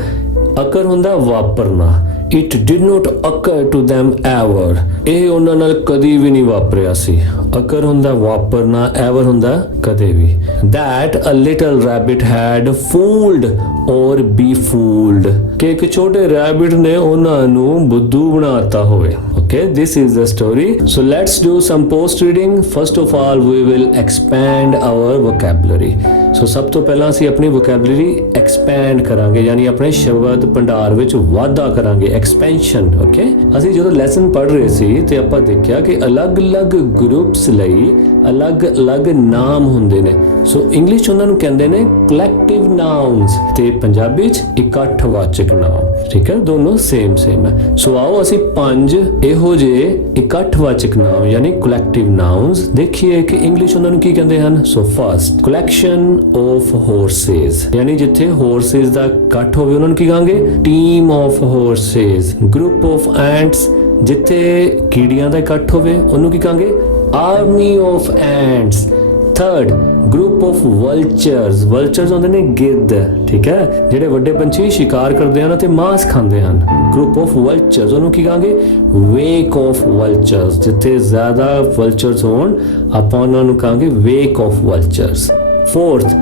ਅਕਰ ਹੁੰਦਾ ਵਾਪਰਨਾ, it did not occur to them ever, ਇਹ ਉਹਨਾਂ ਨਾਲ ਕਦੀ ਵੀ ਨਹੀਂ ਵਾਪਰਿਆ ਸੀ। ਅਕਰ ਹੁੰਦਾ ਵਾਪਰਨਾ, ever ਹੁੰਦਾ ਕਦੇ ਵੀ। that a little rabbit had fooled or befooled, ਕਿ ਇੱਕ ਛੋਟੇ ਰੈਬਿਟ ਨੇ ਉਹਨਾਂ ਨੂੰ ਬੁੱਧੂ ਬਣਾਤਾ ਹੋਵੇ। okay, this is the story, so let's do some post reading. first of all we will expand our vocabulary, so ਸਭ ਤੋਂ ਪਹਿਲਾਂ ਅਸੀਂ ਆਪਣੀ vocabulary expand ਕਰਾਂਗੇ ਯਾਨੀ ਆਪਣੇ ਸ਼ਬਦ ਭੰਡਾਰ ਵਿੱਚ ਵਾਧਾ ਕਰਾਂਗੇ, expansion। okay, ਅਸੀਂ ਜਦੋਂ ਲੈਸਨ ਪੜ੍ਹ ਰਹੇ ਸੀ ਤੇ ਆਪਾਂ ਦੇਖਿਆ ਕਿ ਅਲੱਗ-ਅਲੱਗ ਗਰੁੱਪਸ ਲਈ ਅਲੱਗ-ਅਲੱਗ ਨਾਮ ਹੁੰਦੇ ਨੇ। ਸੋ ਇੰਗਲਿਸ਼ ਉਹਨਾਂ ਨੂੰ ਕਹਿੰਦੇ ਨੇ ਕਲੈਕਟਿਵ ਨਾਉਂਸ ਤੇ ਪੰਜਾਬੀ 'ਚ ਇਕੱਠਵਾਚਕ ਨਾਮ। ਠੀਕ ਹੈ, ਦੋਨੋਂ ਸੇਮ ਹੈ। ਸੋ ਆਓ ਅਸੀਂ 5 ਇਹੋ ਜਿਹੇ ਇਕੱਠਵਾਚਕ ਨਾਮ ਯਾਨੀ ਕਲੈਕਟਿਵ ਨਾਉਂਸ ਦੇਖੀਏ ਕਿ ਇੰਗਲਿਸ਼ ਉਹਨਾਂ ਨੂੰ ਕੀ ਕਹਿੰਦੇ ਹਨ। ਸੋ ਫਸਟ, ਕਲੈਕਸ਼ਨ ਆਫ ਹੋਰਸਸ, ਯਾਨੀ ਜਿੱਥੇ ਹੋਰਸਸ ਦਾ ਇਕੱਠ ਹੋਵੇ ਉਹਨਾਂ ਨੂੰ ਕੀ ਕਹਾਂਗੇ, team of horses. Group of ants, ਜਿੱਥੇ ਕੀੜੀਆਂ ਦਾ ਇਕੱਠ ਹੋਵੇ ਉਹਨੂੰ ਕੀ ਕਹਾਂਗੇ, army of ants. Third, group of vultures, vultures ਹੁੰਦੇ ਨੇ ਗਿੱਧ। ਠੀਕ ਹੈ, ਜਿਹੜੇ ਵੱਡੇ ਪੰਛੀ ਸ਼ਿਕਾਰ ਕਰਦੇ ਹਨ ਅਤੇ ਮਾਂਸ ਖਾਂਦੇ ਹਨ। ਗਰੁੱਪ ਆਫ ਵਲਚਰਸ, ਉਹਨੂੰ ਕੀ ਕਹਾਂਗੇ, ਵੇਕ ਆਫ ਵਲਚਰਸ। ਜਿੱਥੇ ਜ਼ਿਆਦਾ ਵਲਚਰਸ ਹੋਣ ਆਪਾਂ ਉਹਨਾਂ ਨੂੰ ਕਹਾਂਗੇ wake of vultures. Fourth,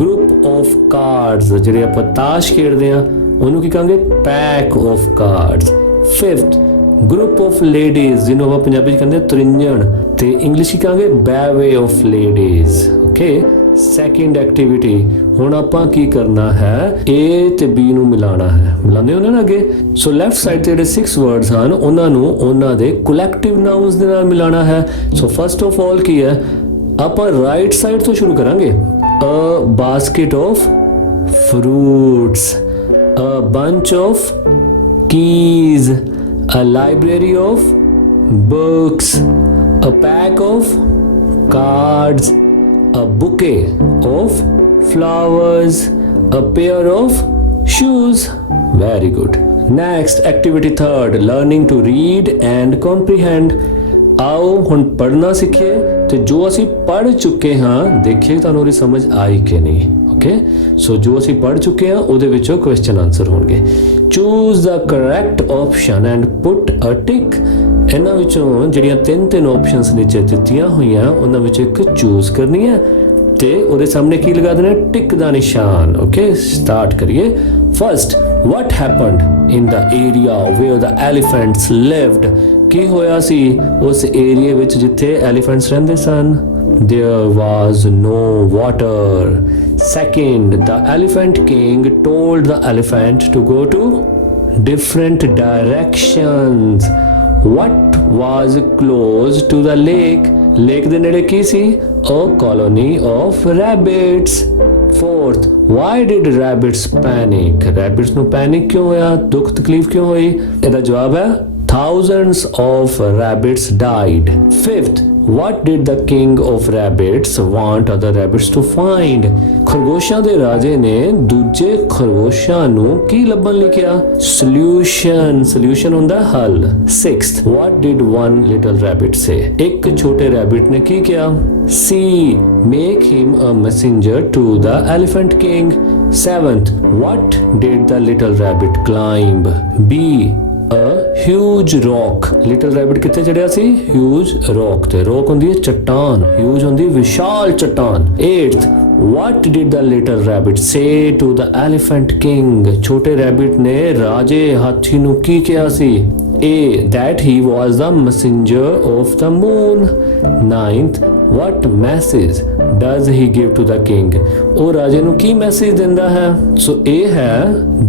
group of cards, ਜਿਹੜੇ ਆਪਾਂ ਤਾਸ਼ ਖੇਡਦੇ ਹਾਂ ਉਹਨੂੰ ਕੀ ਕਹਾਂਗੇ, pack of cards. Fifth, group of ladies, ਜਿਹਨੂੰ ਆਪਾਂ ਪੰਜਾਬੀ 'ਚ ਕਹਿੰਦੇ ਤ੍ਰਿੰਜਣ ਤੇ ਇੰਗਲਿਸ਼ 'ਚ ਕਹਾਂਗੇ bevy of ladies. Okay, second activity, ਹੁਣ ਆਪਾਂ ਕੀ ਕਰਨਾ ਹੈ, A ਤੇ B ਨੂੰ ਮਿਲਾਉਣਾ ਹੈ। ਮਿਲਾਉਂਦੇ ਹੋ ਨਾ ਅੱਗੇ। ਸੋ ਲੈਫਟ ਸਾਈਡ ਤੇ ਜਿਹੜੇ 6 ਵਰਡਸ ਹਨ ਉਹਨਾਂ ਨੂੰ ਉਹਨਾਂ ਦੇ ਕਲੈਕਟਿਵ ਨਾਉਂਸ ਦੇ ਨਾਲ ਮਿਲਾਉਣਾ ਹੈ। ਸੋ ਫਸਟ ਆਫ ਆਲ ਕੀ ਹੈ, ਆਪਾਂ ਰਾਈਟ ਸਾਈਡ ਤੋਂ ਸ਼ੁਰੂ ਕਰਾਂਗੇ। A basket of fruits, a bunch of keys, a library of books, a pack of cards, a bouquet of flowers, a pair of shoes. Very good. Next, activity third, learning to read and comprehend. आओ ਹੁਣ ਪੜ੍ਹਨਾ ਸਿੱਖੀਏ ਤੇ ਜੋ ਅਸੀਂ ਪੜ੍ਹ ਚੁੱਕੇ ਹਾਂ ਦੇਖੀਏ ਤੁਹਾਨੂੰ ਉਹਦੀ ਸਮਝ ਆਈ ਕਿ ਨਹੀਂ। ਓਕੇ, ਸੋ ਜੋ ਅਸੀਂ ਪੜ੍ਹ ਚੁੱਕੇ ਹਾਂ ਉਹਦੇ ਵਿੱਚੋਂ ਕੁਐਸਚਨ ਆਨਸਰ ਹੋਣਗੇ। Choose the correct option and put a tick. ਇਹਨਾਂ ਵਿੱਚੋਂ ਜਿਹੜੀਆਂ ਤਿੰਨ ਆਪਸ਼ਨਸ ਨੀਚੇ ਦਿੱਤੀਆਂ ਹੋਈਆਂ ਉਹਨਾਂ ਵਿੱਚੋਂ ਇੱਕ ਚੂਜ਼ ਕਰਨੀ ਹੈ ਤੇ ਉਹਦੇ ਸਾਹਮਣੇ ਕੀ ਲਗਾ ਦੇਣਾ, ਟਿਕ ਦਾ ਨਿਸ਼ਾਨ। ਓਕੇ, ਸਟਾਰਟ ਕਰੀਏ। First, what happened in the area where the elephants lived? ਕੀ ਹੋਇਆ ਸੀ ਉਸ ਏਰੀਏ ਵਿੱਚ ਜਿੱਥੇ ਐਲੀਫੈਂਟਸ ਰਹਿੰਦੇ ਸਨ? There was no water. Second, the elephant king told the elephant to go to different directions. What was close to the lake? Lake ਦੇ ਨੇੜੇ ਕੀ ਸੀ? A colony of rabbits. Fourth, why did rabbits panic? Rabbits ਨੂੰ panic ਕਿਉਂ ਹੋਇਆ? ਦੁੱਖ ਤਕਲੀਫ ਕਿਉਂ ਹੋਈ? ਇਹਦਾ ਜਵਾਬ ਹੈ thousands of rabbits died. Fifth, what did the king of rabbits want other rabbits to find? ਖਰਗੋਸ਼ਾਂ ਦੇ ਰਾਜੇ ਨੇ ਦੂਜੇ ਖਰਗੋਸ਼ਾਂ ਨੂੰ ਕੀ ਲੱਭਣ ਲਈ ਕਿਹਾ? Solution. Solution ਹੁੰਦਾ ਹੱਲ। Sixth, what did one little rabbit say? ਇੱਕ ਛੋਟੇ ਰੈਬਿਟ ਨੇ ਕੀ ਕਿਹਾ? C, make him a messenger to the elephant king. Seventh, what did the little rabbit climb? B, a huge rock. Little rabbit ਕਿੱਥੇ ਚੜਿਆ ਸੀ? Huge rock ਤੇ। rock ਹੁੰਦੀ ਹੈ ਚਟਾਨ, huge ਹੁੰਦੀ ਵਿਸ਼ਾਲ ਚਟਾਨ। Eighth, what did the little rabbit say to the elephant king? ਛੋਟੇ rabbit ਨੇ ਰਾਜੇ ਹਾਥੀ ਨੂੰ ਕੀ ਕਿਹਾ ਸੀ? A, that he was the messenger of the moon. Ninth, what message does he give to the king? ਉਹ ਰਾਜੇ ਨੂੰ ਕੀ ਮੈਸੇਜ ਦਿੰਦਾ ਹੈ? ਸੋ ਇਹ ਹੈ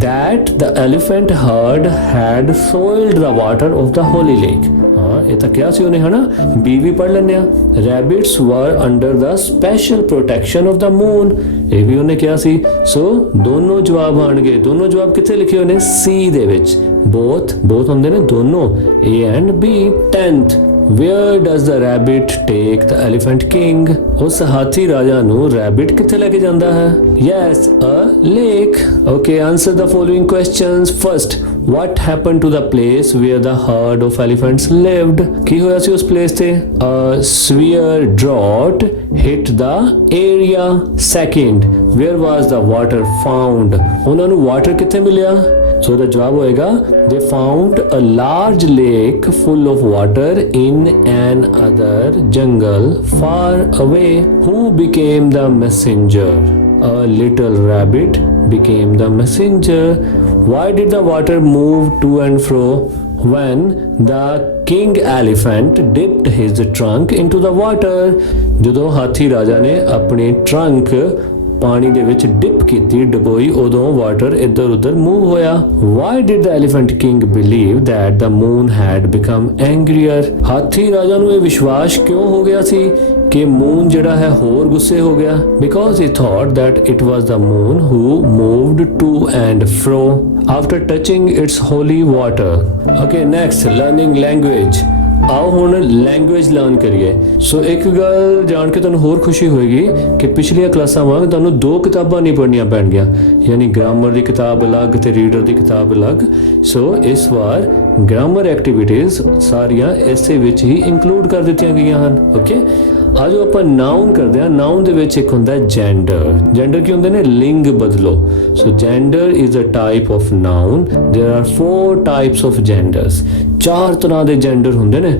that the elephant herd had soiled the water of the holy lake. ਹਾਂ, ਇਹ ਤਾਂ ਕਿਹਾ ਸੀ ਉਹਨੇ, ਹਨਾ? ਬੀ ਵੀ ਪੜ੍ਹ ਲੈਂਦੇ ਆ। rabbits were under the special protection of the moon. ਇਹ ਵੀ ਉਹਨੇ ਕਿਹਾ ਸੀ। ਸੋ ਦੋਨੋਂ ਜਵਾਬ ਆਣਗੇ। ਦੋਨੋਂ ਜਵਾਬ ਕਿੱਥੇ ਲਿਖੇ ਹੋਏ ਨੇ? ਸੀ ਦੇ ਵਿੱਚ। both ਹੁੰਦੇ ਨੇ ਦੋਨੋਂ, A and B. 10th, where does the rabbit take the elephant king? ਉਸ ਹਾਥੀ ਰਾਜਾ ਨੂੰ ਰੈਬਿਟ ਕਿੱਥੇ ਲੈ ਕੇ ਜਾਂਦਾ ਹੈ? Yes, a lake. Okay, answer the following questions. First, what happened to the place where the herd of elephants lived? ਕੀ ਹੋਇਆ ਸੀ ਉਸ ਪਲੇਸ ਤੇ? A severe drought hit the area. Second, where was the water found? ਉਹਨਾਂ ਨੂੰ water ਕਿੱਥੇ ਮਿਲਿਆ? ਸੋ ਦਾ ਜਵਾਬ ਹੋਏਗਾ they found a large lake full of water in an other jungle far away. Who became the messenger? A little rabbit became the messenger. Why did the water move to and fro when the king elephant dipped his trunk into the water? ਜਦੋਂ ਹਾਥੀ ਰਾਜਾ ਨੇ ਆਪਣੀ trunk ਪਾਣੀ ਦੇ ਵਿੱਚ dip ਕੀਤੀ, ਡਬੋਈ, ਉਦੋਂ ਵਾਟਰ ਇੱਧਰ ਉੱਧਰ ਮੂਵ ਹੋਇਆ। Why did the elephant king believe that the moon had become angrier? ਹਾਥੀ ਰਾਜਾ ਨੂੰ ਇਹ ਵਿਸ਼ਵਾਸ ਕਿਉਂ ਹੋ ਗਿਆ ਸੀ ਕਿ ਮੂਨ ਜਿਹੜਾ ਹੈ ਹੋਰ ਗੁੱਸੇ ਹੋ ਗਿਆ? Because he thought that it was the moon who moved to and fro after touching its holy water. Okay, next, learning language. ਆਓ ਹੁਣ ਲੈਂਗੁਏਜ ਲਰਨ ਕਰੀਏ। ਸੋ ਇੱਕ ਗੱਲ ਜਾਣ ਕੇ ਤੁਹਾਨੂੰ ਹੋਰ ਖੁਸ਼ੀ ਹੋਏਗੀ ਕਿ ਪਿਛਲੀਆਂ ਕਲਾਸਾਂ ਵਾਂਗ ਤੁਹਾਨੂੰ 2 ਕਿਤਾਬਾਂ ਨਹੀਂ ਪੜ੍ਹਨੀਆਂ ਪੈਣਗੀਆਂ, ਯਾਨੀ ਗ੍ਰਾਮਰ ਦੀ ਕਿਤਾਬ ਅਲੱਗ ਤੇ ਰੀਡਰ ਦੀ ਕਿਤਾਬ ਅਲੱਗ। ਸੋ ਇਸ ਵਾਰ ਗ੍ਰਾਮਰ ਐਕਟੀਵਿਟੀਜ਼ ਸਾਰੀਆਂ ਇਸੇ ਵਿੱਚ ਹੀ ਇਨਕਲੂਡ ਕਰ ਦਿੱਤੀਆਂ ਗਈਆਂ ਹਨ। ਓਕੇ, ਆਜੋ ਆਪਾਂ ਨਾਊਨ ਕਰਦੇ ਹਾਂ। ਨਾਊਨ ਦੇ ਵਿੱਚ ਇੱਕ ਹੁੰਦਾ ਜੈਂਡਰ। ਜੈਂਡਰ ਕੀ ਹੁੰਦੇ ਨੇ? ਲਿੰਗ ਬਦਲੋ। So gender is a type of noun. There are 4 types of genders. 4 ਤਰ੍ਹਾਂ ਦੇ ਜੈਂਡਰ ਹੁੰਦੇ ਨੇ।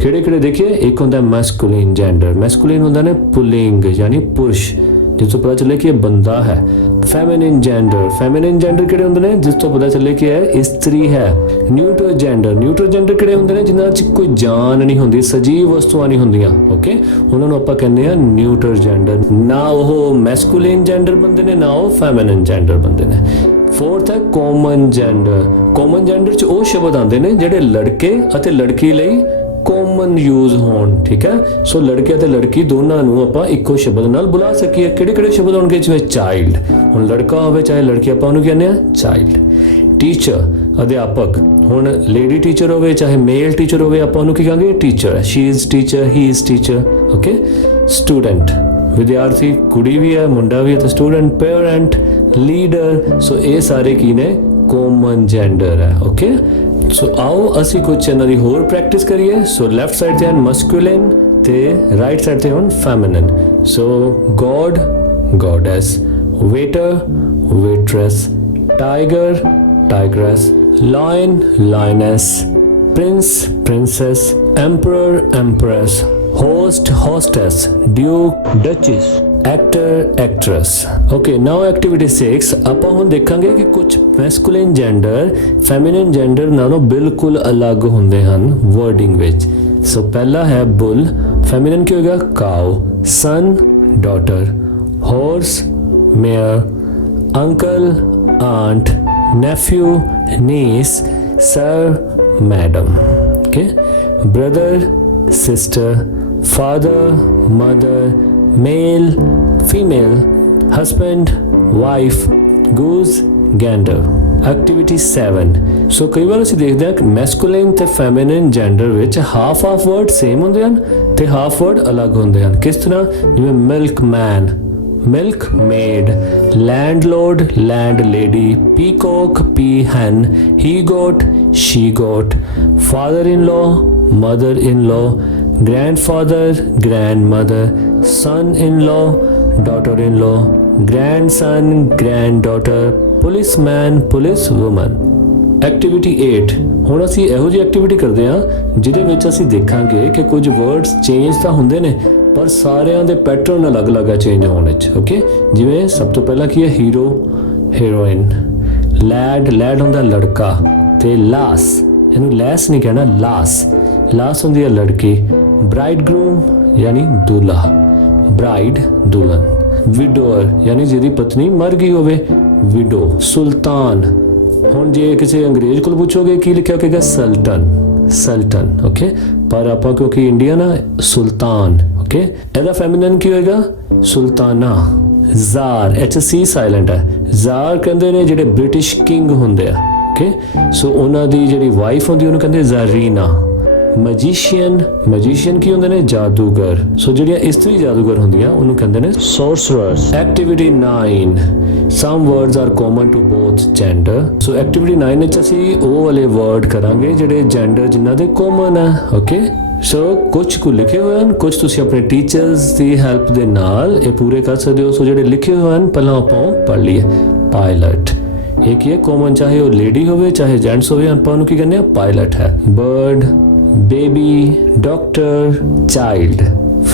ਕਿਹੜੇ ਕਿਹੜੇ ਦੇਖੀਏ? ਇੱਕ ਹੁੰਦਾ ਮੈਸਕੂਲਿਨ ਜੈਂਡਰ। ਮੈਸਕੂਲਿਨ ਹੁੰਦਾ ਨੇ ਪੁਲਿੰਗ, ਯਾਨੀ ਪੁਰਸ਼, ਜਿਸ ਤੋਂ ਪਤਾ ਚੱਲੇ ਕਿ ਇਹ ਬੰਦਾ ਹੈ। ਫੈਮਿਨਿਨ ਜੈਂਡਰ। ਫੈਮਿਨਿਨ ਜੈਂਡਰ ਕਿਹੜੇ ਹੁੰਦੇ ਨੇ? ਜਿਸ ਤੋਂ ਪਤਾ ਚੱਲੇ ਕਿ ਇਹ ਇਸਤਰੀ ਹੈ। ਨਿਊਟਰ ਜੈਂਡਰ। ਨਿਊਟਰ ਜੈਂਡਰ ਕਿਹੜੇ ਹੁੰਦੇ ਨੇ? ਜਿਨ੍ਹਾਂ 'ਚ ਕੋਈ ਜਾਨ ਨਹੀਂ ਹੁੰਦੀ, ਸਜੀਵ ਵਸਤੂਆਂ ਨਹੀਂ ਹੁੰਦੀਆਂ। ਓਕੇ, ਉਹਨਾਂ ਨੂੰ ਆਪਾਂ ਕਹਿੰਦੇ ਆ ਨਿਊਟਰ ਜੈਂਡਰ। ਨਾ ਉਹ ਮੈਸਕੂਲਿਨ ਜੈਂਡਰ ਬੰਦੇ ਨੇ, ਨਾ ਉਹ ਫੈਮਿਨਿਨ ਜੈਂਡਰ ਬੰਦੇ ਨੇ। ਫੋਰਥ ਹੈ ਕਾਮਨ ਜੈਂਡਰ। ਕਾਮਨ ਜੈਂਡਰ 'ਚ ਉਹ ਸ਼ਬਦ ਆਉਂਦੇ ਨੇ ਜਿਹੜੇ ਲੜਕੇ ਅਤੇ ਲੜਕੀ ਲਈ ਕਾਮਨ ਯੂਜ਼ ਹੋਣ। ਠੀਕ ਹੈ, ਸੋ ਲੜਕੇ ਅਤੇ ਲੜਕੀ ਦੋਨਾਂ ਨੂੰ ਆਪਾਂ ਇੱਕੋ ਸ਼ਬਦ ਨਾਲ ਬੁਲਾ ਸਕੀਏ। ਕਿਹੜੇ ਕਿਹੜੇ ਸ਼ਬਦ ਹੋਣਗੇ? ਜਿਵੇਂ ਚਾਈਲਡ। ਹੁਣ ਲੜਕਾ ਹੋਵੇ ਚਾਹੇ ਲੜਕੀ, ਆਪਾਂ ਉਹਨੂੰ ਕਹਿੰਦੇ ਆ ਚਾਈਲਡ। ਟੀਚਰ ਅਧਿਆਪਕ। ਹੁਣ ਲੇਡੀ ਟੀਚਰ ਹੋਵੇ ਚਾਹੇ ਮੇਲ ਟੀਚਰ ਹੋਵੇ ਆਪਾਂ ਉਹਨੂੰ ਕੀ ਕਹਾਂਗੇ? Teacher. She is teacher, he is teacher. Okay. Student ਵਿਦਿਆਰਥੀ, ਕੁੜੀ ਵੀ ਹੈ ਮੁੰਡਾ ਵੀ ਹੈ ਤਾਂ ਸਟੂਡੈਂਟ। Parent, leader. ਸੋ ਇਹ ਸਾਰੇ ਕੀ ਨੇ? ਕਾਮਨ ਜੈਂਡਰ ਹੈ। ਓਕੇ। ਸੋ ਆਓ ਅਸੀਂ ਕੁਝ ਇਹਨਾਂ ਦੀ ਹੋਰ ਪ੍ਰੈਕਟਿਸ ਕਰੀਏ। ਸੋ ਲੈਫਟ ਸਾਈਡ ਤੇ ਹਨ ਮਸਕੂਲਿਨ ਤੇ ਰਾਈਟ ਸਾਈਡ ਤੇ ਹਨ feminine. So god, goddess, waiter, waitress, tiger, tigress, lion, lioness, prince, princess, emperor, empress, host, hostess, duke, duchess, actor, actress. Okay, now activity 6 ਆਪਾਂ ਹੁਣ ਦੇਖਾਂਗੇ ਕਿ ਕੁਝ masculine gender feminine gender ਨਾਲੋਂ ਬਿਲਕੁਲ ਅਲੱਗ ਹੁੰਦੇ ਹਨ wording ਵਿੱਚ। ਸੋ ਪਹਿਲਾ ਹੈ bull, feminine ਕੀ ਹੋਏਗਾ? cow, son, daughter, horse, mare, uncle, aunt, nephew, niece, sir, madam. Okay. Brother, sister, father, mother, male, female, husband, wife, goose, gander. Activity 7 ਸੋ ਕਈ ਵਾਰ ਅਸੀਂ ਦੇਖਦੇ ਹਾਂ ਕਿ ਮੈਸਕੂਲਿਨ ਤੇ ਫੈਮਿਨਿਨ ਜੈਂਡਰ ਵਿੱਚ ਹਾਫ ਵਰਡ ਸੇਮ ਹੁੰਦੇ ਹਨ ਤੇ ਹਾਫ ਵਰਡ ਅਲੱਗ ਹੁੰਦੇ ਹਨ। ਕਿਸ ਤਰ੍ਹਾਂ? ਜਿਵੇਂ milk man, milkmaid, landlord, landlady, peacock, peahen, he goat, she goat, father-in-law, mother-in-law, grandfather, grandmother, son-in-law, daughter-in-law, grandson, granddaughter, policeman, policewoman. Activity 8 ਹੁਣ ਅਸੀਂ ਇਹੋ ਜਿਹੀ ਐਕਟੀਵਿਟੀ ਕਰਦੇ ਹਾਂ ਜਿਹਦੇ ਵਿੱਚ ਅਸੀਂ ਦੇਖਾਂਗੇ ਕਿ ਕੁਝ ਵਰਡਸ ਚੇਂਜ ਤਾਂ ਹੁੰਦੇ ਨੇ ਪਰ ਸਾਰਿਆਂ ਦੇ ਪੈਟਰਨ ਅਲੱਗ-ਅਲੱਗ ਆ ਚੇਂਜ ਹੋਣ ਵਿੱਚ। ਓਕੇ। ਜਿਵੇਂ ਸਭ ਤੋਂ ਪਹਿਲਾਂ ਕੀ ਹੈ? Hero, heroin. ਲੈਡ, ਲੈਡ ਹੁੰਦਾ ਲੜਕਾ ਤੇ ਲਾਸ, ਇਹਨੂੰ ਲੈਸ ਨਹੀਂ ਕਹਿਣਾ, ਲਾਸ। ਲਾਸ ਹੁੰਦੀ ਹੈ ਲੜਕੀ। ਬ੍ਰਾਈਡ ਗਰੂਮ ਯਾਨੀ ਦੁल्हा, ਬ੍ਰਾਈਡ ਦੁਲਹਨ। ਵਿਡੋਅਰ ਯਾਨੀ ਜਿਹਦੀ ਪਤਨੀ ਮਰ ਗਈ ਹੋਵੇ, ਵਿਡੋ। ਸੁਲਤਾਨ, ਹੁਣ ਜੇ ਕਿਸੇ ਅੰਗਰੇਜ਼ ਕੋਲ ਪੁੱਛੋਗੇ ਕੀ ਲਿਖਿਆ ਹੋਵੇਗਾ? ਸਲਟਨ, ਸਲਟਨ। ਓਕੇ। ਪਰ ਆਪਾਂ ਕਿਉਂਕਿ ਇੰਡੀਅਨ ਆ, ਸੁਲਤਾਨ। ਓਕੇ। ਇਹਦਾ ਫੈਮਿਨਿਨ ਕੀ ਹੋਏਗਾ? ਸੁਲਤਾਨਾ। ਜ਼ਾਰ, ਐਚ ਸੀ ਸਾਇਲੈਂਟ ਹੈ। ਜ਼ਾਰ ਕਹਿੰਦੇ ਨੇ ਜਿਹੜੇ ਬ੍ਰਿਟਿਸ਼ ਕਿੰਗ ਹੁੰਦੇ ਆ। ਓਕੇ। ਸੋ ਉਹਨਾਂ ਦੀ ਜਿਹੜੀ ਵਾਈਫ ਹੁੰਦੀ ਉਹਨੂੰ ਕਹਿੰਦੇ ਜ਼ਾਰੀਨਾ। ਮੈਜੀਸ਼ੀਅਨ, ਮੈਜੀਸ਼ੀਅਨ ਕੀ ਹੁੰਦੇ ਨੇ? ਜਾਦੂਗਰ। ਸੋ ਜਿਹੜੀਆਂ ਇਸਤਰੀ ਜਾਦੂਗਰ ਹੁੰਦੀਆਂ ਉਹਨੂੰ ਕਹਿੰਦੇ ਨੇ sorceresses. Activity 9 some words are common to both gender. So activity 9 ਵਿੱਚ ਅਸੀਂ ਉਹ ਵਾਲੇ ਵਰਡ ਕਰਾਂਗੇ ਜਿਹੜੇ ਜੈਂਡਰ ਜਿਨ੍ਹਾਂ ਦੇ ਕਾਮਨ ਹੈ। ਓਕੇ। ਸੋ ਕੁਝ ਕੁ ਲਿਖੇ ਹੋਏ ਹਨ, ਕੁਝ ਤੁਸੀਂ ਆਪਣੇ ਟੀਚਰਸ ਦੀ ਹੈਲਪ ਦੇ ਨਾਲ ਇਹ ਪੂਰੇ ਕਰ ਸਕਦੇ ਹੋ। ਸੋ ਜਿਹੜੇ ਲਿਖੇ ਹੋਏ ਹਨ ਪਹਿਲਾਂ ਆਪਾਂ ਉਹ ਪੜ੍ਹ ਲਈਏ। ਪਾਇਲਟ, ਇਹ ਕੀ ਹੈ? ਕਾਮਨ, ਚਾਹੇ ਉਹ ਲੇਡੀ ਹੋਵੇ ਚਾਹੇ ਜੈਂਟਸ ਹੋਵੇ, ਆਪਾਂ ਉਹਨੂੰ ਕੀ ਕਹਿੰਦੇ ਆ? ਪਾਇਲਟ ਹੈ। Bird, baby, doctor, child,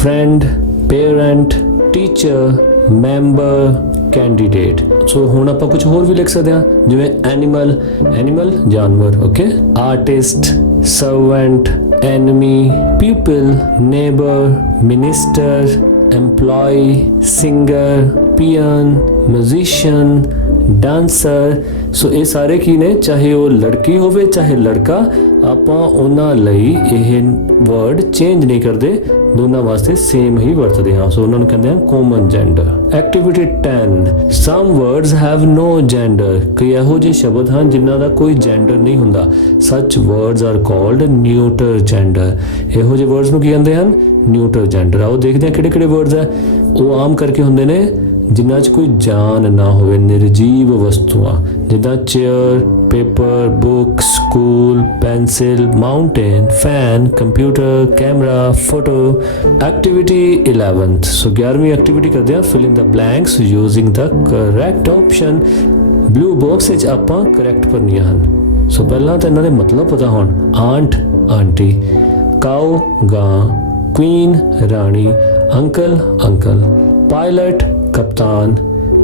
friend, parent, teacher, member, candidate. ਸੋ ਹੁਣ ਆਪਾਂ ਕੁਝ ਹੋਰ ਵੀ ਲਿਖ ਸਕਦੇ ਹਾਂ ਜਿਵੇਂ ਐਨੀਮਲ, ਐਨੀਮਲ ਜਾਨਵਰ। Okay. Artist, servant, enemy, pupil, neighbor, minister, employee, singer, peon, musician, dancer. ਸੋ ਇਹ ਸਾਰੇ ਕੀ ਨੇ? ਚਾਹੇ ਉਹ ਲੜਕੀ ਹੋਵੇ ਚਾਹੇ ਲੜਕਾ, ਆਪਾਂ ਉਹਨਾਂ ਲਈ ਇਹ ਵਰਡ ਚੇਂਜ ਨਹੀਂ ਕਰਦੇ, ਦੋਨਾਂ ਵਾਸਤੇ ਸੇਮ ਹੀ ਵਰਤਦੇ ਹਾਂ। ਸੋ ਉਹਨਾਂ ਨੂੰ ਕਹਿੰਦੇ ਆ common gender. Activity 10 some words have no gender. ਕਈ ਇਹੋ ਜਿਹੇ ਸ਼ਬਦ ਹਨ ਜਿਨ੍ਹਾਂ ਦਾ ਕੋਈ ਜੈਂਡਰ ਨਹੀਂ ਹੁੰਦਾ। ਸੱਚ ਵਰਡਸ ਆਰ ਕਾਲਡ ਨਿਊਟਰ ਜੈਂਡਰ। ਇਹੋ ਜਿਹੇ ਵਰਡਸ ਨੂੰ ਕੀ ਕਹਿੰਦੇ ਹਨ? ਨਿਊਟਰ ਜੈਂਡਰ। ਆਓ ਦੇਖਦੇ ਹਾਂ ਕਿਹੜੇ ਕਿਹੜੇ ਵਰਡਸ ਹੈ। ਉਹ ਆਮ ਕਰਕੇ ਹੁੰਦੇ ਨੇ ਜਿਨ੍ਹਾਂ 'ਚ ਕੋਈ ਜਾਨ ਨਾ ਹੋਵੇ, ਨਿਰਜੀਵ ਵਸਤੂਆਂ, ਜਿੱਦਾਂ chair, paper, book, school, pencil, mountain, fan, computer, camera, photo. Activity 11 ਸੋ 11ਵੀਂ ਐਕਟੀਵਿਟੀ ਕਰਦੇ ਹਾਂ ਫਿਲ ਇਨ ਦ ਬਲੈਂਕਸ ਯੂਜ਼ਿੰਗ ਦ ਕਰੈਕਟ ਆਪਸ਼ਨ। ਬਲੂ ਬਾਕਸ ਵਿੱਚ ਆਪਾਂ ਕਰੈਕਟ ਭਰਨੀਆਂ ਹਨ। ਸੋ ਪਹਿਲਾਂ ਤਾਂ ਇਹਨਾਂ ਦੇ ਮਤਲਬ ਪਤਾ ਹੋਣ। ਆਂਟ, ਆਂਟੀ, ਕਾਓ, ਗਾਂ, ਕੁਈਨ, ਰਾਣੀ, ਅੰਕਲ, ਅੰਕਲ, ਪਾਇਲਟ, कप्तान,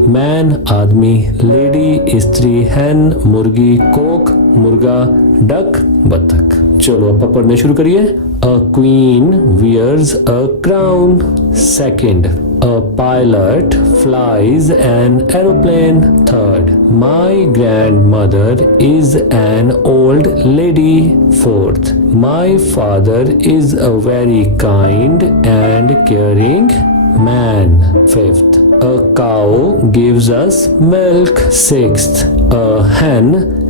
मैन, आदमी, लेडी, स्त्री, हैन, मुर्गी, कोक, मुर्गा, डक, बत्तख। चलो आप पढ़ने शुरू करिए। A queen wears a crown. Second, a pilot flies an aeroplane. Third, my grandmother is an old lady. Fourth, my father is a very kind and caring man. Fifth, a cow gives us milk. Sixth, a hen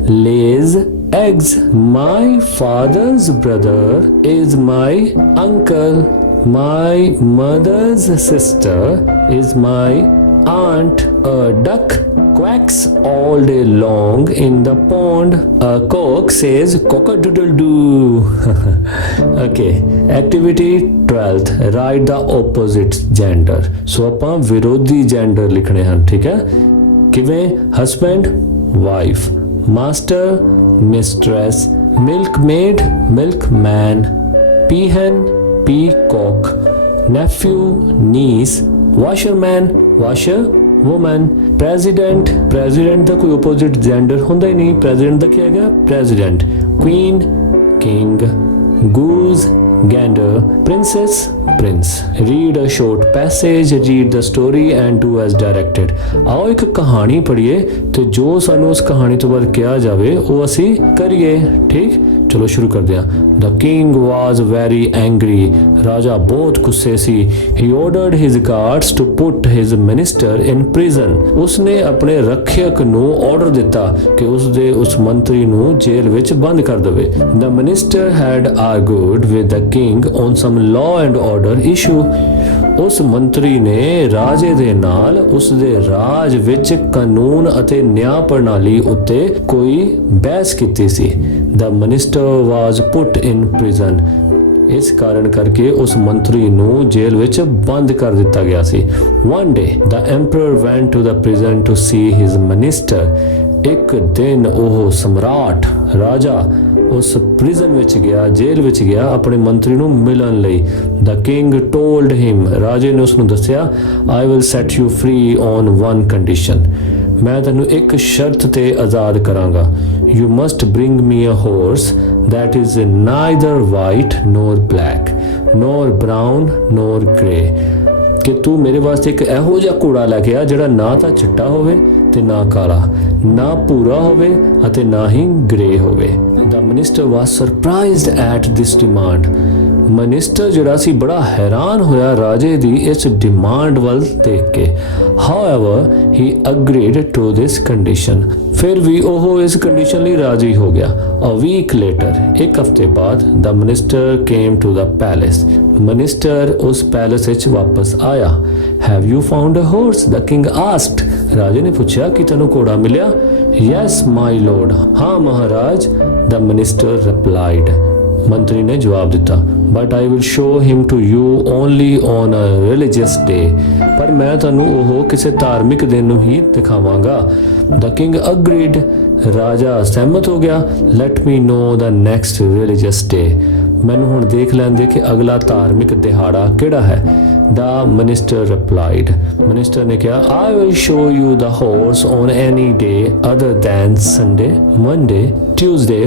lays eggs. My father's brother is my uncle. My mother's sister is my aunt. A duck quacks all day long in the pond. A cock says cock-a-doodle-doo. Okay, activity 12th, write the opposite gender. So ਆਪਾਂ ਵਿਰੋਧੀ gender ਲਿਖਣੇ ਹਨ, ਠੀਕ ਹੈ? ਕਿਵੇਂ? husband, wife, master, mistress, milkmaid, milkman, peahen, peacock, nephew, niece, washerman, washer, woman, president, president ਦਾ ਕੋਈ opposite gender ਹੁੰਦਾ ਹੀ ਨਹੀਂ, president ਦਾ ਕੀ ਹੈਗਾ? president, queen, king, goose, gander, princess, prince. Read a short passage, read the story and do as directed. ਆਓ ਇੱਕ ਕਹਾਣੀ ਪੜ੍ਹੀਏ ਤੇ ਜੋ ਸਾਨੂੰ ਉਸ ਕਹਾਣੀ ਤੋਂ ਬਾਅਦ ਕਿਹਾ ਜਾਵੇ ਉਹ ਅਸੀਂ ਕਰੀਏ, ਠੀਕ? ਚਲੋ ਸ਼ੁਰੂ ਕਰਦੇ ਹਾਂ। The king was very angry. ਰਾਜਾ ਬਹੁਤ ਗੁੱਸੇ ਸੀ। He ordered his guards to put his minister in prison. ਉਸਨੇ ਆਪਣੇ ਰੱਖਿਅਕ ਨੂੰ ਆਰਡਰ ਦਿੱਤਾ ਕਿ ਉਸਦੇ ਉਸ ਮੰਤਰੀ ਨੂੰ ਜੇਲ੍ਹ ਵਿੱਚ ਬੰਦ ਕਰ ਦੇਵੇ। The minister had argued with the king on some law and order issue. ਉਸ ਮੰਤਰੀ ਨੇ ਰਾਜੇ ਦੇ ਨਾਲ ਉਸਦੇ ਰਾਜ ਵਿੱਚ ਕਾਨੂੰਨ ਅਤੇ ਨਿਆਂ ਪ੍ਰਣਾਲੀ ਉੱਤੇ ਕੋਈ ਬਹਿਸ ਕੀਤੀ ਸੀ। The minister was put in prison. ਇਸ ਕਾਰਨ ਕਰਕੇ ਉਸ ਮੰਤਰੀ ਨੂੰ ਜੇਲ੍ਹ ਵਿੱਚ ਬੰਦ ਕਰ ਦਿੱਤਾ ਗਿਆ ਸੀ। One day the emperor went to the prison to see his minister. ਇੱਕ ਦਿਨ ਉਹ ਸਮਰਾਟ ਰਾਜਾ ਉਸ ਪ੍ਰਿਜ਼ਨ ਵਿੱਚ ਗਿਆ, ਜੇਲ੍ਹ ਵਿੱਚ ਗਿਆ ਆਪਣੇ ਮੰਤਰੀ ਨੂੰ ਮਿਲਣ ਲਈ। The king told him, ਰਾਜੇ ਨੇ ਉਸ ਨੂੰ ਦੱਸਿਆ, I will set you free on one condition. ਮੈਂ ਤੈਨੂੰ ਇੱਕ ਸ਼ਰਤ ਤੇ ਆਜ਼ਾਦ ਕਰਾਂਗਾ। You must bring me a horse that is neither white nor black, nor brown nor grey. ਕਿ ਤੂੰ ਮੇਰੇ ਵਾਸਤੇ ਇੱਕ ਇਹੋ ਜਿਹਾ ਘੋੜਾ ਲੈ ਕੇ ਆ ਜਿਹੜਾ ਨਾ ਤਾਂ ਚਿੱਟਾ ਹੋਵੇ ਤੇ ਨਾ ਕਾਲਾ, ਨਾ ਭੂਰਾ ਹੋਵੇ ਅਤੇ ਨਾ ਹੀ ਗ੍ਰੇ ਹੋਵੇ। The minister was surprised at this demand. Minister ਜਿਹੜਾ ਸੀ ਬੜਾ ਹੈਰਾਨ ਹੋਇਆ ਰਾਜੇ ਦੀ ਇਸ ਡਿਮਾਂਡ ਵੱਲ ਦੇਖ ਕੇ। However, he agreed to this condition. ਫਿਰ ਵੀ ਉਹ ਇਸ ਕੰਡੀਸ਼ਨ ਲਈ ਰਾਜ਼ੀ ਹੋ ਗਿਆ। A week later, ਇੱਕ ਹਫ਼ਤੇ ਬਾਅਦ, the minister came to the palace. Minister ਉਸ ਪੈਲੇਸ ਵਿੱਚ ਵਾਪਸ ਆਇਆ। Have you found a horse? The king asked. ਰਾਜੇ ਨੇ ਪੁੱਛਿਆ ਕਿ ਤੈਨੂੰ ਘੋੜਾ ਮਿਲਿਆ? Yes, my lord. ਹਾਂ ਮਹਾਰਾਜ, the minister replied. ਮੰਤਰੀ ਨੇ ਜਵਾਬ ਦਿੱਤਾ। But I will show him to you only on a religious day. ਪਰ ਮੈਂ ਤੁਹਾਨੂੰ ਉਹ ਕਿਸੇ ਧਾਰਮਿਕ ਦਿਨ ਨੂੰ ਹੀ ਦਿਖਾਵਾਂਗਾ। The king agreed. ਰਾਜਾ ਸਹਿਮਤ ਹੋ ਗਿਆ। Let me know the next religious day. ਮੈਨੂੰ ਹੁਣ ਦੇਖ ਲੈਣ ਦੇ ਕਿ ਅਗਲਾ ਧਾਰਮਿਕ ਦਿਹਾੜਾ ਕਿਹੜਾ ਹੈ। The minister replied. minister ਨੇ ਕਿਹਾ, I will show you the horse on any day other than Sunday, Monday, Tuesday,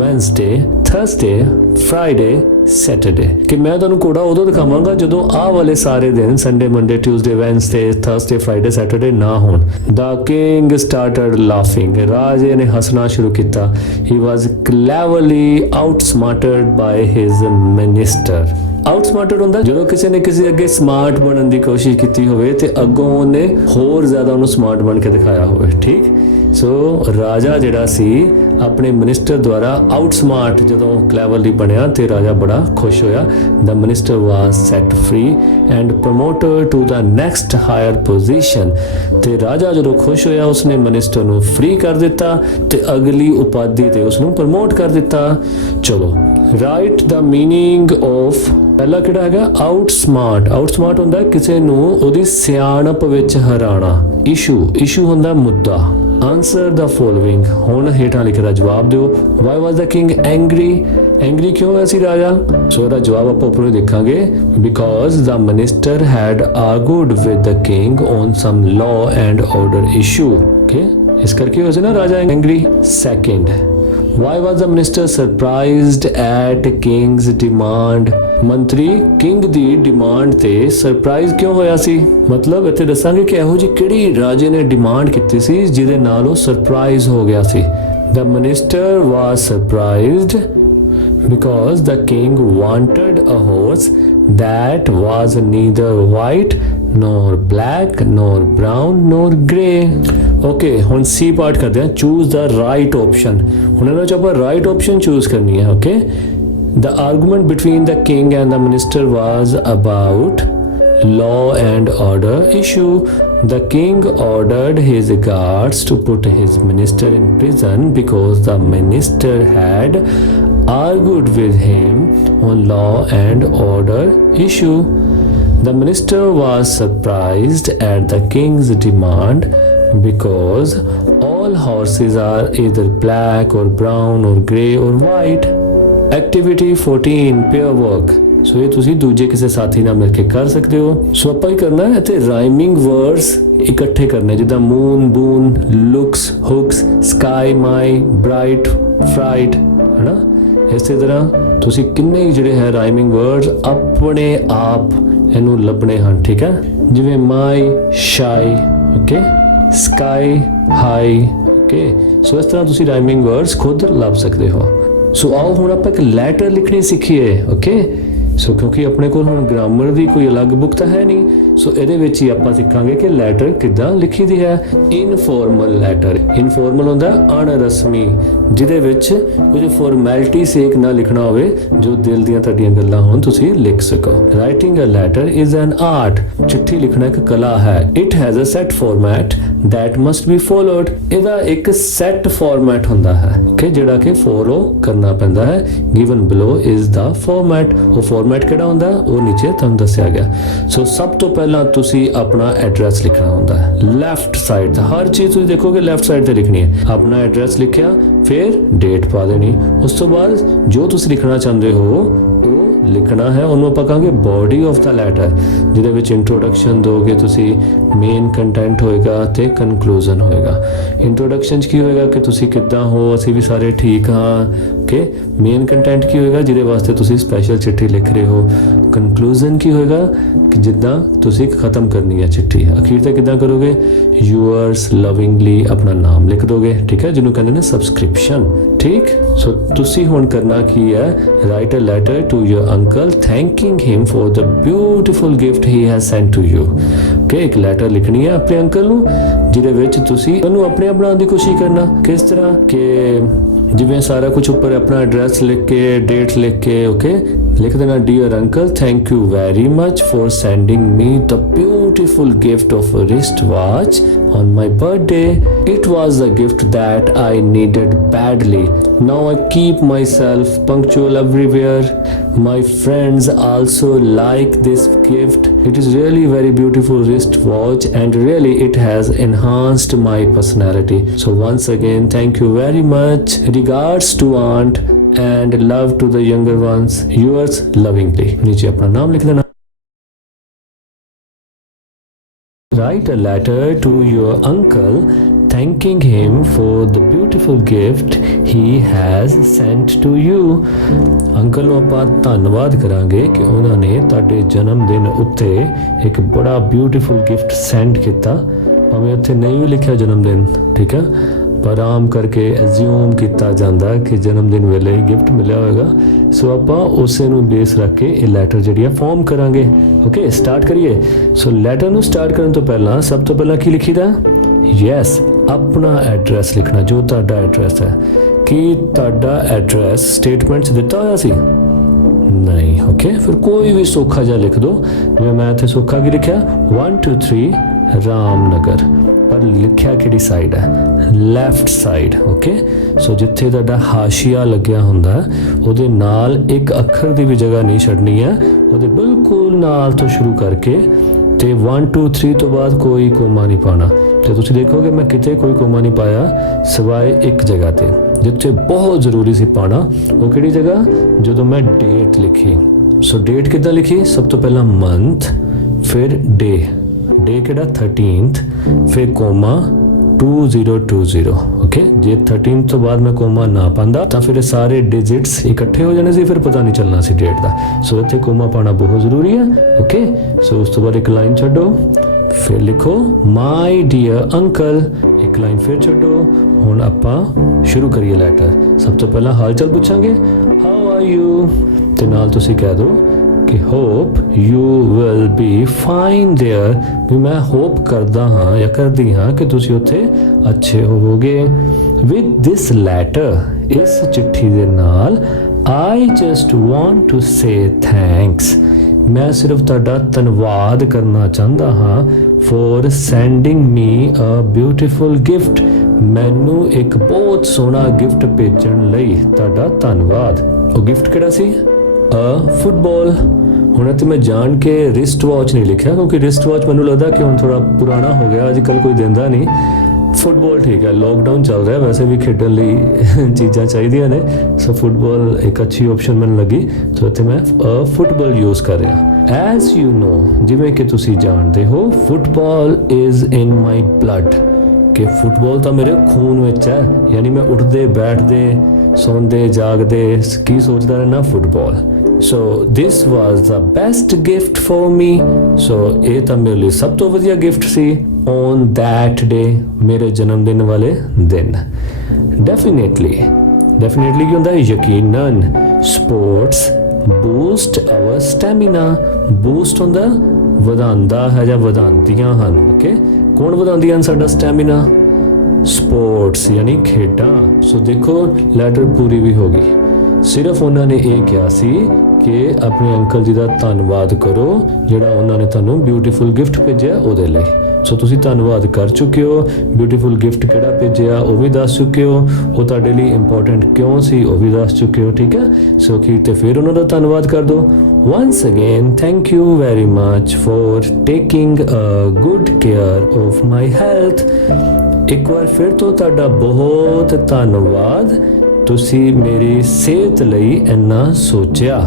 Wednesday, Thursday, Friday, Saturday. ਕਿ ਮੈਂ ਤੁਹਾਨੂੰ ਘੋੜਾ ਉਦੋਂ ਦਿਖਾਵਾਂਗਾ ਜਦੋਂ ਆਹ ਵਾਲੇ ਸਾਰੇ ਦਿਨ Sunday, Monday, Tuesday, Wednesday, Thursday, Friday, Saturday ਨਾ ਹੋਣ। The king started laughing. ਰਾਜੇ ਨੇ ਹੱਸਣਾ ਸ਼ੁਰੂ ਕੀਤਾ। He was cleverly outsmarted by his minister. ਆਊਟਸਮਾਰਟਡ ਹੁੰਦਾ ਜਦੋਂ ਕਿਸੇ ਨੇ ਕਿਸੇ ਅੱਗੇ ਸਮਾਰਟ ਬਣਨ ਦੀ ਕੋਸ਼ਿਸ਼ ਕੀਤੀ ਹੋਵੇ ਤੇ ਅੱਗੋਂ ਉਹਨੇ ਹੋਰ ਜ਼ਿਆਦਾ ਉਹਨੂੰ ਸਮਾਰਟ ਬਣ ਕੇ ਦਿਖਾਇਆ ਹੋਵੇ, ਠੀਕ? ਸੋ ਰਾਜਾ ਜਿਹੜਾ ਸੀ ਆਪਣੇ ਮਿਨਿਸਟਰ ਦੁਆਰਾ ਆਊਟਸਮਾਰਟ ਜਦੋਂ ਕਲੈਵਰਲੀ ਬਣਿਆ ਤੇ ਰਾਜਾ ਬੜਾ ਖੁਸ਼ ਹੋਇਆ। The minister was set free and promoted to the next higher position. ਤੇ ਰਾਜਾ ਜਦੋਂ ਖੁਸ਼ ਹੋਇਆ ਉਸਨੇ ਮਿਨਿਸਟਰ ਨੂੰ ਫ੍ਰੀ ਕਰ ਦਿੱਤਾ ਤੇ ਅਗਲੀ ਉਪਾਧੀ ਤੇ ਉਸ ਨੂੰ ਪ੍ਰਮੋਟ ਕਰ ਦਿੱਤਾ। ਚਲੋ ਰਾਈਟ ਦਾ ਮੀਨਿੰਗ ਆਫ ਪਹਿਲਾ ਕਿਹੜਾ ਹੈਗਾ? ਆਊਟਸਮਾਰਟ। ਆਊਟਸਮਾਰਟ ਹੁੰਦਾ ਕਿਸੇ ਨੂੰ ਉਹਦੀ ਸਿਆਣਪ ਵਿੱਚ ਹਰਾਣਾ। ਇਸ਼ੂ ਹੁੰਦਾ ਮੁੱਦਾ। Answer the following. ਹੁਣ ਹੇਠਾਂ ਲਿਖੇ ਦਾ ਜਵਾਬ ਦਿਓ। ਵਾਈ ਵਾਜ਼ ਦਾ ਕਿੰਗ ਐਂਗਰੀ? ਐਂਗਰੀ ਕਿਉਂ ਹੋਇਆ ਸੀ ਰਾਜਾ? ਸੋ ਇਹਦਾ ਜਵਾਬ ਆਪਾਂ ਉੱਪਰੋਂ ਦੇਖਾਂਗੇ। Because the minister had argued with the king on some law and order issue. Okay, ਇਸ ਕਰਕੇ ਹੋਇਆ ਸੀ ਨਾ ਰਾਜਾ angry. Second, why was the minister surprised at king's demand? ਮੰਤਰੀ ਕਿੰਗ ਦੀ ਡਿਮਾਂਡ ਤੇ ਸਰਪ੍ਰਾਈਜ਼ ਕਿਉਂ ਹੋਇਆ ਸੀ? ਮਤਲਬ ਇੱਥੇ ਦੱਸਾਂਗੇ ਕਿ ਇਹੋ ਜਿਹੀ ਕਿਹੜੀ ਰਾਜੇ ਨੇ ਡਿਮਾਂਡ ਕੀਤੀ ਸੀ ਜਿਹਦੇ ਨਾਲ ਉਹ ਸਰਪ੍ਰਾਈਜ਼ ਹੋ ਗਿਆ ਸੀ। The minister was surprised because the king wanted a horse that was neither white nor black, nor brown, nor grey. Okay, ਹੁਣ C part ਕਰਦੇ ਹਾਂ, choose the right option. ਹੁਣ ਇਹਨਾਂ ਚੋਂ ਆਪਾਂ right option choose ਕਰਨੀ ਹੈ. Okay, the argument between the king and the minister was about law and order issue. The king ordered his guards to put his minister in prison because the minister had argued with him on law and order issue. The minister was surprised at the king's demand because all horses are either black or brown or grey or white. Activity 14, pair work. ਸੋ ਇਹ ਤੁਸੀਂ ਦੂਜੇ ਕਿਸੇ ਸਾਥੀ ਨਾਲ ਮਿਲ ਕੇ ਕਰ ਸਕਦੇ ਹੋ. ਸੋ ਆਪਾਂ ਹੀ ਕਰਨਾ ਹੈ ਇੱਥੇ ਰਾਈਮਿੰਗ ਵਰਡਸ ਇਕੱਠੇ ਕਰਨੇ, ਜਿੱਦਾਂ ਮੂਨ, ਬੂਨ, ਲੁਕਸ, ਹੁਕਸ, ਸਕਾਈ, ਮਾਈ, ਬ੍ਰਾਈਟ, ਫਰਾਈਟ, ਹੈ ਨਾ. ਇਸੇ ਤਰ੍ਹਾਂ ਤੁਸੀਂ ਕਿੰਨੇ ਹੀ ਜਿਹੜੇ ਹੈ ਰਾਈਮਿੰਗ ਵਰਡਸ ਆਪਣੇ ਆਪ ਇਹਨੂੰ ਲੱਭਣੇ ਹਨ. ਠੀਕ ਹੈ, ਜਿਵੇਂ ਮਾਈ, ਸ਼ਾਈ, ਓਕੇ, ਸਕਾਈ, ਹਾਈ, ਓਕੇ. ਸੋ ਇਸ ਤਰ੍ਹਾਂ ਤੁਸੀਂ ਰਾਈਮਿੰਗ ਵਰਡਸ ਖੁਦ ਲੱਭ ਸਕਦੇ ਹੋ. ਸੋ ਆਓ ਹੁਣ ਆਪਾਂ ਇੱਕ ਲੈਟਰ ਲਿਖਣੀ ਸਿੱਖੀਏ. ਓਕੇ, ਸੋ ਕਿਉਂਕਿ ਆਪਣੇ ਕੋਲ ਹੁਣ ਗ੍ਰਾਮਰ ਦੀ ਕੋਈ ਅਲੱਗ ਬੁੱਕ ਤਾਂ ਹੈ ਨਹੀਂ, ਸੋ ਇਹਦੇ ਵਿੱਚ ਹੀ ਆਪਾਂ ਸਿੱਖਾਂਗੇ ਕਿ ਲੈਟਰ ਕਿੱਦਾਂ ਲਿਖੀ ਦੀ ਹੈ. ਇਨਫੋਰਮਲ ਲੈਟਰ, ਇਨਫੋਰਮਲ ਹੁੰਦਾ ਅਣਰਸਮੀ, ਜਿਹਦੇ ਵਿੱਚ ਕੁਝ ਫਾਰਮੈਲਿਟੀ ਸੇਕ ਨਾ ਲਿਖਣਾ ਹੋਵੇ, ਜੋ ਦਿਲ ਦੀਆਂ ਤੁਹਾਡੀਆਂ ਗੱਲਾਂ ਹੋਣ ਤੁਸੀਂ ਲਿਖ ਸਕੋ. Writing a letter is an art. ਚਿੱਠੀ ਲਿਖਣਾ ਇੱਕ ਕਲਾ ਹੈ. It has a set format that must be followed. ਇਹਦਾ ਇੱਕ ਸੈਟ ਫਾਰਮੈਟ ਹੁੰਦਾ ਹੈ, ਓਕੇ, ਜਿਹੜਾ ਕਿ ਫੋਲੋ ਕਰਨਾ ਪੈਂਦਾ ਹੈ. given below is the format. ਉਹ ਫਾਰਮੈਟ ਕਿਹੜਾ ਹੁੰਦਾ ਉਹ ਨੀਚੇ ਤੁਹਾਨੂੰ ਦੱਸਿਆ ਗਿਆ. ਸੋ ਸਭ ਤੋਂ ਪਹਿਲਾਂ ਤੁਸੀਂ ਆਪਣਾ ਐਡਰੈਸ ਲਿਖਣਾ ਹੁੰਦਾ ਹੈ. ਲੈਫਟ ਸਾਈਡ ਦਾ ਹਰ ਚੀਜ਼ ਤੁਸੀਂ ਦੇਖੋਗੇ ਲੈਫਟ ਸਾਈਡ ਤੇ ਲਿਖਣੀ ਹੈ. ਆਪਣਾ ਐਡਰੈਸ ਲਿਖਿਆ, ਫਿਰ ਡੇਟ ਪਾ ਦੇਣੀ. ਉਸ ਤੋਂ ਬਾਅਦ ਜੋ ਤੁਸੀਂ ਲਿਖਣਾ ਚਾਹੁੰਦੇ ਹੋ ਉਹ ਲਿਖਣਾ ਹੈ. ਉਹਨੂੰ ਆਪਾਂ ਕਹਾਂਗੇ ਬੋਡੀ ਆਫ ਦਾ ਲੈਟਰ, ਜਿਹਦੇ ਵਿੱਚ ਇੰਟਰੋਡਕਸ਼ਨ ਦੋਗੇ ਤੁਸੀਂ, ਮੇਨ ਕੰਟੈਂਟ ਹੋਏਗਾ ਤੇ ਕਨਕਲੂਜਨ ਹੋਏਗਾ. ਇੰਟਰੋਡਕਸ਼ਨ 'ਚ ਕੀ ਹੋਏਗਾ ਕਿ ਤੁਸੀਂ ਕਿੱਦਾਂ ਹੋ, ਅਸੀਂ ਵੀ ਸਾਰੇ ਠੀਕ ਹਾਂ. ਓਕੇ, ਮੇਨ ਕੰਟੈਂਟ ਕੀ ਹੋਏਗਾ ਜਿਹਦੇ ਵਾਸਤੇ ਤੁਸੀਂ ਸਪੈਸ਼ਲ ਚਿੱਠੀ ਲਿਖ ਰਹੇ ਹੋ. ਕਨਕਲੂਜਨ ਕੀ ਹੋਏਗਾ ਕਿ ਜਿੱਦਾਂ ਤੁਸੀਂ ਖਤਮ ਕਰਨੀ ਹੈ ਚਿੱਠੀ. ਅਖੀਰ ਤੇ ਕਿੱਦਾਂ ਕਰੋਗੇ, ਯੂਅਰਸ ਲਵਿੰਗਲੀ ਆਪਣਾ ਨਾਮ ਲਿਖ ਦੋਗੇ. ਠੀਕ ਹੈ, ਜਿਹਨੂੰ ਕਹਿੰਦੇ ਨੇ ਸਬਸਕ੍ਰਿਪਸ਼ਨ. ਠੀਕ, ਸੋ ਤੁਸੀਂ ਹੁਣ ਕਰਨਾ ਕੀ ਹੈ, write a letter to your uncle thanking him for the beautiful gift he has sent to you. Okay, ਇੱਕ ਲੈਟਰ ਲਿਖਣੀ ਹੈ ਆਪਣੇ ਅੰਕਲ ਨੂੰ, ਜਿਹਦੇ ਵਿੱਚ ਤੁਸੀਂ ਉਹਨੂੰ ਆਪਣੇ ਆਪ ਬਣਾਉਣ ਦੀ ਕੋਸ਼ਿਸ਼ ਕਰਨਾ. ਕਿਸ ਤਰ੍ਹਾਂ ਕਿ ਜਿਵੇਂ ਸਾਰਾ ਕੁਝ ਉੱਪਰ ਆਪਣਾ ਐਡਰੈਸ ਲਿਖ ਕੇ, ਡੇਟ ਲਿਖ ਕੇ, ਓਕੇ, ਲਿਖ ਦੇਣਾ, dear uncle thank you very much for sending me the beautiful gift of a wrist watch on my birthday. It was a gift that I needed badly. Now I keep myself punctual everywhere. My friends also like this gift. It is really very beautiful wrist watch and really it has enhanced my personality. So once again, thank you very much. Regards to aunt and love to the younger ones. Yours lovingly. नीचे अपना नाम लिख देना. Write a letter to your uncle thanking him for the beautiful gift he has sent to you. Uncle ਨੂੰ ਆਪਾਂ ਧੰਨਵਾਦ ਕਰਾਂਗੇ ਕਿ ਉਹਨਾਂ ਨੇ ਤੁਹਾਡੇ ਜਨਮ ਦਿਨ ਉੱਤੇ ਇੱਕ ਬੜਾ ਬਿਊਟੀਫੁਲ ਗਿਫਟ ਸੈਂਡ ਕੀਤਾ. ਭਾਵੇਂ ਉੱਥੇ ਨਹੀਂ ਵੀ ਲਿਖਿਆ ਜਨਮ ਦਿਨ, ਠੀਕ ਹੈ, ਪਰ ਆਮ ਕਰਕੇ ਐਜ਼ਿਊਮ ਕੀਤਾ ਜਾਂਦਾ ਕਿ ਜਨਮ ਦਿਨ ਵੇਲੇ ਹੀ ਗਿਫਟ ਮਿਲਿਆ ਹੋਵੇਗਾ. ਸੋ ਆਪਾਂ ਉਸੇ ਨੂੰ ਬੇਸ ਰੱਖ ਕੇ ਇਹ ਲੈਟਰ ਜਿਹੜੀ ਆ ਫਾਰਮ ਕਰਾਂਗੇ. ਓਕੇ, ਸਟਾਰਟ ਕਰੀਏ. ਸੋ ਲੈਟਰ ਨੂੰ ਸਟਾਰਟ ਕਰਨ ਤੋਂ ਪਹਿਲਾਂ ਸਭ ਤੋਂ ਪਹਿਲਾਂ ਕੀ ਲਿਖੀਦਾ, ਯੈਸ, ਆਪਣਾ ਐਡਰੈਸ ਲਿਖਣਾ, ਜੋ ਤੁਹਾਡਾ ਐਡਰੈਸ ਹੈ. ਕੀ ਤੁਹਾਡਾ ਐਡਰੈਸ ਸਟੇਟਮੈਂਟ 'ਚ ਦਿੱਤਾ ਹੋਇਆ ਸੀ? ਨਹੀਂ. ਓਕੇ, ਫਿਰ ਕੋਈ ਵੀ ਸੌਖਾ ਜਿਹਾ ਲਿਖ ਦਿਓ. ਜਿਵੇਂ ਮੈਂ ਇੱਥੇ ਸੌਖਾ ਕੀ ਲਿਖਿਆ, 1 2 3 ਰਾਮਨਗਰ. ਪਰ ਲਿਖਿਆ ਕਿਹੜੀ ਸਾਈਡ ਹੈ, ਲੈਫਟ ਸਾਈਡ. ਓਕੇ, ਸੋ ਜਿੱਥੇ ਤੁਹਾਡਾ ਹਾਸ਼ੀਆ ਲੱਗਿਆ ਹੁੰਦਾ ਉਹਦੇ ਨਾਲ ਇੱਕ ਅੱਖਰ ਦੀ ਵੀ ਜਗ੍ਹਾ ਨਹੀਂ ਛੱਡਣੀ ਹੈ. ਉਹਦੇ ਬਿਲਕੁਲ ਨਾਲ ਤੋਂ ਸ਼ੁਰੂ ਕਰਕੇ ਤੇ 1 2 3 ਤੋਂ ਬਾਅਦ ਕੋਈ ਕੋਮਾ ਨਹੀਂ ਪਾਉਣਾ. ਤੇ ਤੁਸੀਂ ਦੇਖੋਗੇ ਮੈਂ ਕਿਤੇ ਕੋਈ ਕੋਮਾ ਨਹੀਂ ਪਾਇਆ ਸਿਵਾਏ ਇੱਕ ਜਗ੍ਹਾ ਤੇ, ਜਿੱਥੇ ਬਹੁਤ ਜ਼ਰੂਰੀ ਸੀ ਪਾਉਣਾ. ਉਹ ਕਿਹੜੀ ਜਗ੍ਹਾ, ਜਦੋਂ ਮੈਂ ਡੇਟ ਲਿਖੀ. ਸੋ ਡੇਟ ਕਿੱਦਾਂ ਲਿਖੀ, ਸਭ ਤੋਂ ਪਹਿਲਾਂ ਮੰਥ, ਫਿਰ ਡੇ ਕਿਹੜਾ 13th, ਫਿਰ ਕੋਮਾ 2020. ਓਕੇ, ਜੇ 13 ਤੋਂ ਬਾਅਦ ਮੈਂ ਕੋਮਾ ਨਾ ਪਾਉਂਦਾ ਤਾਂ ਫਿਰ ਸਾਰੇ ਡਿਜਿਟਸ ਇਕੱਠੇ ਹੋ ਜਾਣੇ ਸੀ, ਫਿਰ ਪਤਾ ਨਹੀਂ ਚੱਲਣਾ ਸੀ ਡੇਟ ਦਾ. ਸੋ ਇੱਥੇ ਕੋਮਾ ਪਾਉਣਾ ਬਹੁਤ ਜ਼ਰੂਰੀ ਹੈ. ਓਕੇ, ਸੋ ਉਸ ਤੋਂ ਬਾਅਦ ਇੱਕ ਲਾਈਨ ਛੱਡੋ, ਫਿਰ ਲਿਖੋ ਮਾਈ ਡੀਅਰ ਅੰਕਲ, ਇੱਕ ਲਾਈਨ ਫਿਰ ਛੱਡੋ. ਹੁਣ ਆਪਾਂ ਸ਼ੁਰੂ ਕਰੀਏ ਲੈਟਰ. ਸਭ ਤੋਂ ਪਹਿਲਾਂ ਹਾਲ ਚਾਲ ਪੁੱਛਾਂਗੇ, ਹਾਊ ਆਰ ਯੂ, ਤੇ ਨਾਲ ਤੁਸੀਂ ਕਹਿ ਦਿਓ कि hope you will be fine there, भी मैं होप करदा हाँ या करदी हाँ कि तुसी उत्थे अच्छे होवोगे। विद दिस लैटर, इस चिट्ठी दे नाल, I just want to say thanks, मैं सिर्फ ਤੁਹਾਡਾ ਧੰਨਵਾਦ ਕਰਨਾ ਚਾਹੁੰਦਾ ਹਾਂ for sending me a beautiful gift, ਮੈਨੂੰ ਇੱਕ ਬਹੁਤ ਸੋਹਣਾ ਗਿਫਟ ਭੇਜਣ ਲਈ ਤੁਹਾਡਾ ਧੰਨਵਾਦ। ਉਹ ਗਿਫਟ ਕਿਹੜਾ ਸੀ? ਅ ਫੁੱਟਬਾਲ। ਹੁਣ ਇੱਥੇ ਮੈਂ ਜਾਣ ਕੇ ਰਿਸਟ ਵਾਚ ਨਹੀਂ ਲਿਖਿਆ ਕਿਉਂਕਿ ਰਿਸਟ ਵਾਚ ਮੈਨੂੰ ਲੱਗਦਾ ਕਿ ਹੁਣ ਥੋੜਾ ਪੁਰਾਣਾ ਹੋ ਗਿਆ, ਅੱਜ ਕੱਲ ਕੋਈ ਦਿੰਦਾ ਨਹੀਂ। ਫੁੱਟਬਾਲ ਠੀਕ ਹੈ, ਲੋਕਡਾਊਨ ਚੱਲ ਰਿਹਾ, ਵੈਸੇ ਵੀ ਖੇਡਣ ਲਈ ਚੀਜ਼ਾਂ ਚਾਹੀਦੀਆਂ ਨੇ, ਸੋ ਫੁੱਟਬਾਲ ਇੱਕ ਅੱਛੀ ਆਪਸ਼ਨ ਮੈਨੂੰ ਲੱਗੀ, ਸੋ ਇੱਥੇ ਮੈਂ ਫੁੱਟਬਾਲ ਯੂਜ਼ ਕਰ ਰਿਹਾ। ਐਜ਼ ਯੂ ਨੋ, ਜਿਵੇਂ ਕਿ ਤੁਸੀਂ ਜਾਣਦੇ ਹੋ, football is in my blood, ਕਿ ਫੁੱਟਬਾਲ ਤਾਂ ਮੇਰੇ ਖੂਨ ਵਿੱਚ ਹੈ, ਯਾਨੀ ਮੈਂ ਉੱਠਦੇ ਬੈਠਦੇ ਸੌਂਦੇ ਜਾਗਦੇ ਕੀ ਸੋਚਦਾ ਰਹਿਣਾ? Football. So this was the best gift for me, so ਇਹ ਤਾਂ ਮੇਰੇ ਲਈ ਸਭ ਤੋਂ ਵਧੀਆ ਗਿਫਟ ਸੀ। ਔਨ ਦੈਟ ਡੇ, ਮੇਰੇ ਜਨਮ ਦਿਨ ਵਾਲੇ ਦਿਨ। ਡੈਫੀਨੇਟਲੀ ਕੀ ਹੁੰਦਾ? ਯਕੀਨਨ। Sports boost our stamina, boost ਹੁੰਦਾ ਵਧਾਉਂਦਾ ਹੈ ਜਾਂ ਵਧਾਉਂਦੀਆਂ ਹਨ। ਓਕੇ, ਕੌਣ ਵਧਾਉਂਦੀਆਂ ਹਨ ਸਾਡਾ ਸਟੈਮਿਨਾ? ਸਪੋਰਟਸ ਯਾਨੀ ਖੇਡਾਂ। ਸੋ ਦੇਖੋ ਲੈਟਰ ਪੂਰੀ ਵੀ ਹੋ ਗਈ, ਸਿਰਫ ਉਹਨਾਂ ਨੇ ਇਹ ਕਿਹਾ ਸੀ ਕਿ ਆਪਣੇ ਅੰਕਲ ਜੀ ਦਾ ਧੰਨਵਾਦ ਕਰੋ ਜਿਹੜਾ ਉਹਨਾਂ ਨੇ ਤੁਹਾਨੂੰ ਬਿਊਟੀਫੁਲ ਗਿਫਟ ਭੇਜਿਆ ਉਹਦੇ ਲਈ। ਸੋ ਤੁਸੀਂ ਧੰਨਵਾਦ ਕਰ ਚੁੱਕੇ ਹੋ, ਬਿਊਟੀਫੁਲ ਗਿਫਟ ਕਿਹੜਾ ਭੇਜਿਆ ਉਹ ਵੀ ਦੱਸ ਚੁੱਕੇ ਹੋ, ਉਹ ਤੁਹਾਡੇ ਲਈ ਇੰਪੋਰਟੈਂਟ ਕਿਉਂ ਸੀ ਉਹ ਵੀ ਦੱਸ ਚੁੱਕੇ ਹੋ, ਠੀਕ ਹੈ। ਸੋ ਅਖੀਰ ਤੇ ਫਿਰ ਉਹਨਾਂ ਦਾ ਧੰਨਵਾਦ ਕਰ ਦਿਓ। once again thank you very much for taking a good care of my health, ਇੱਕ ਵਾਰ ਫਿਰ ਤੋਂ ਤੁਹਾਡਾ ਬਹੁਤ ਧੰਨਵਾਦ, ਤੁਸੀਂ ਮੇਰੀ ਸਿਹਤ ਲਈ ਇੰਨਾ ਸੋਚਿਆ।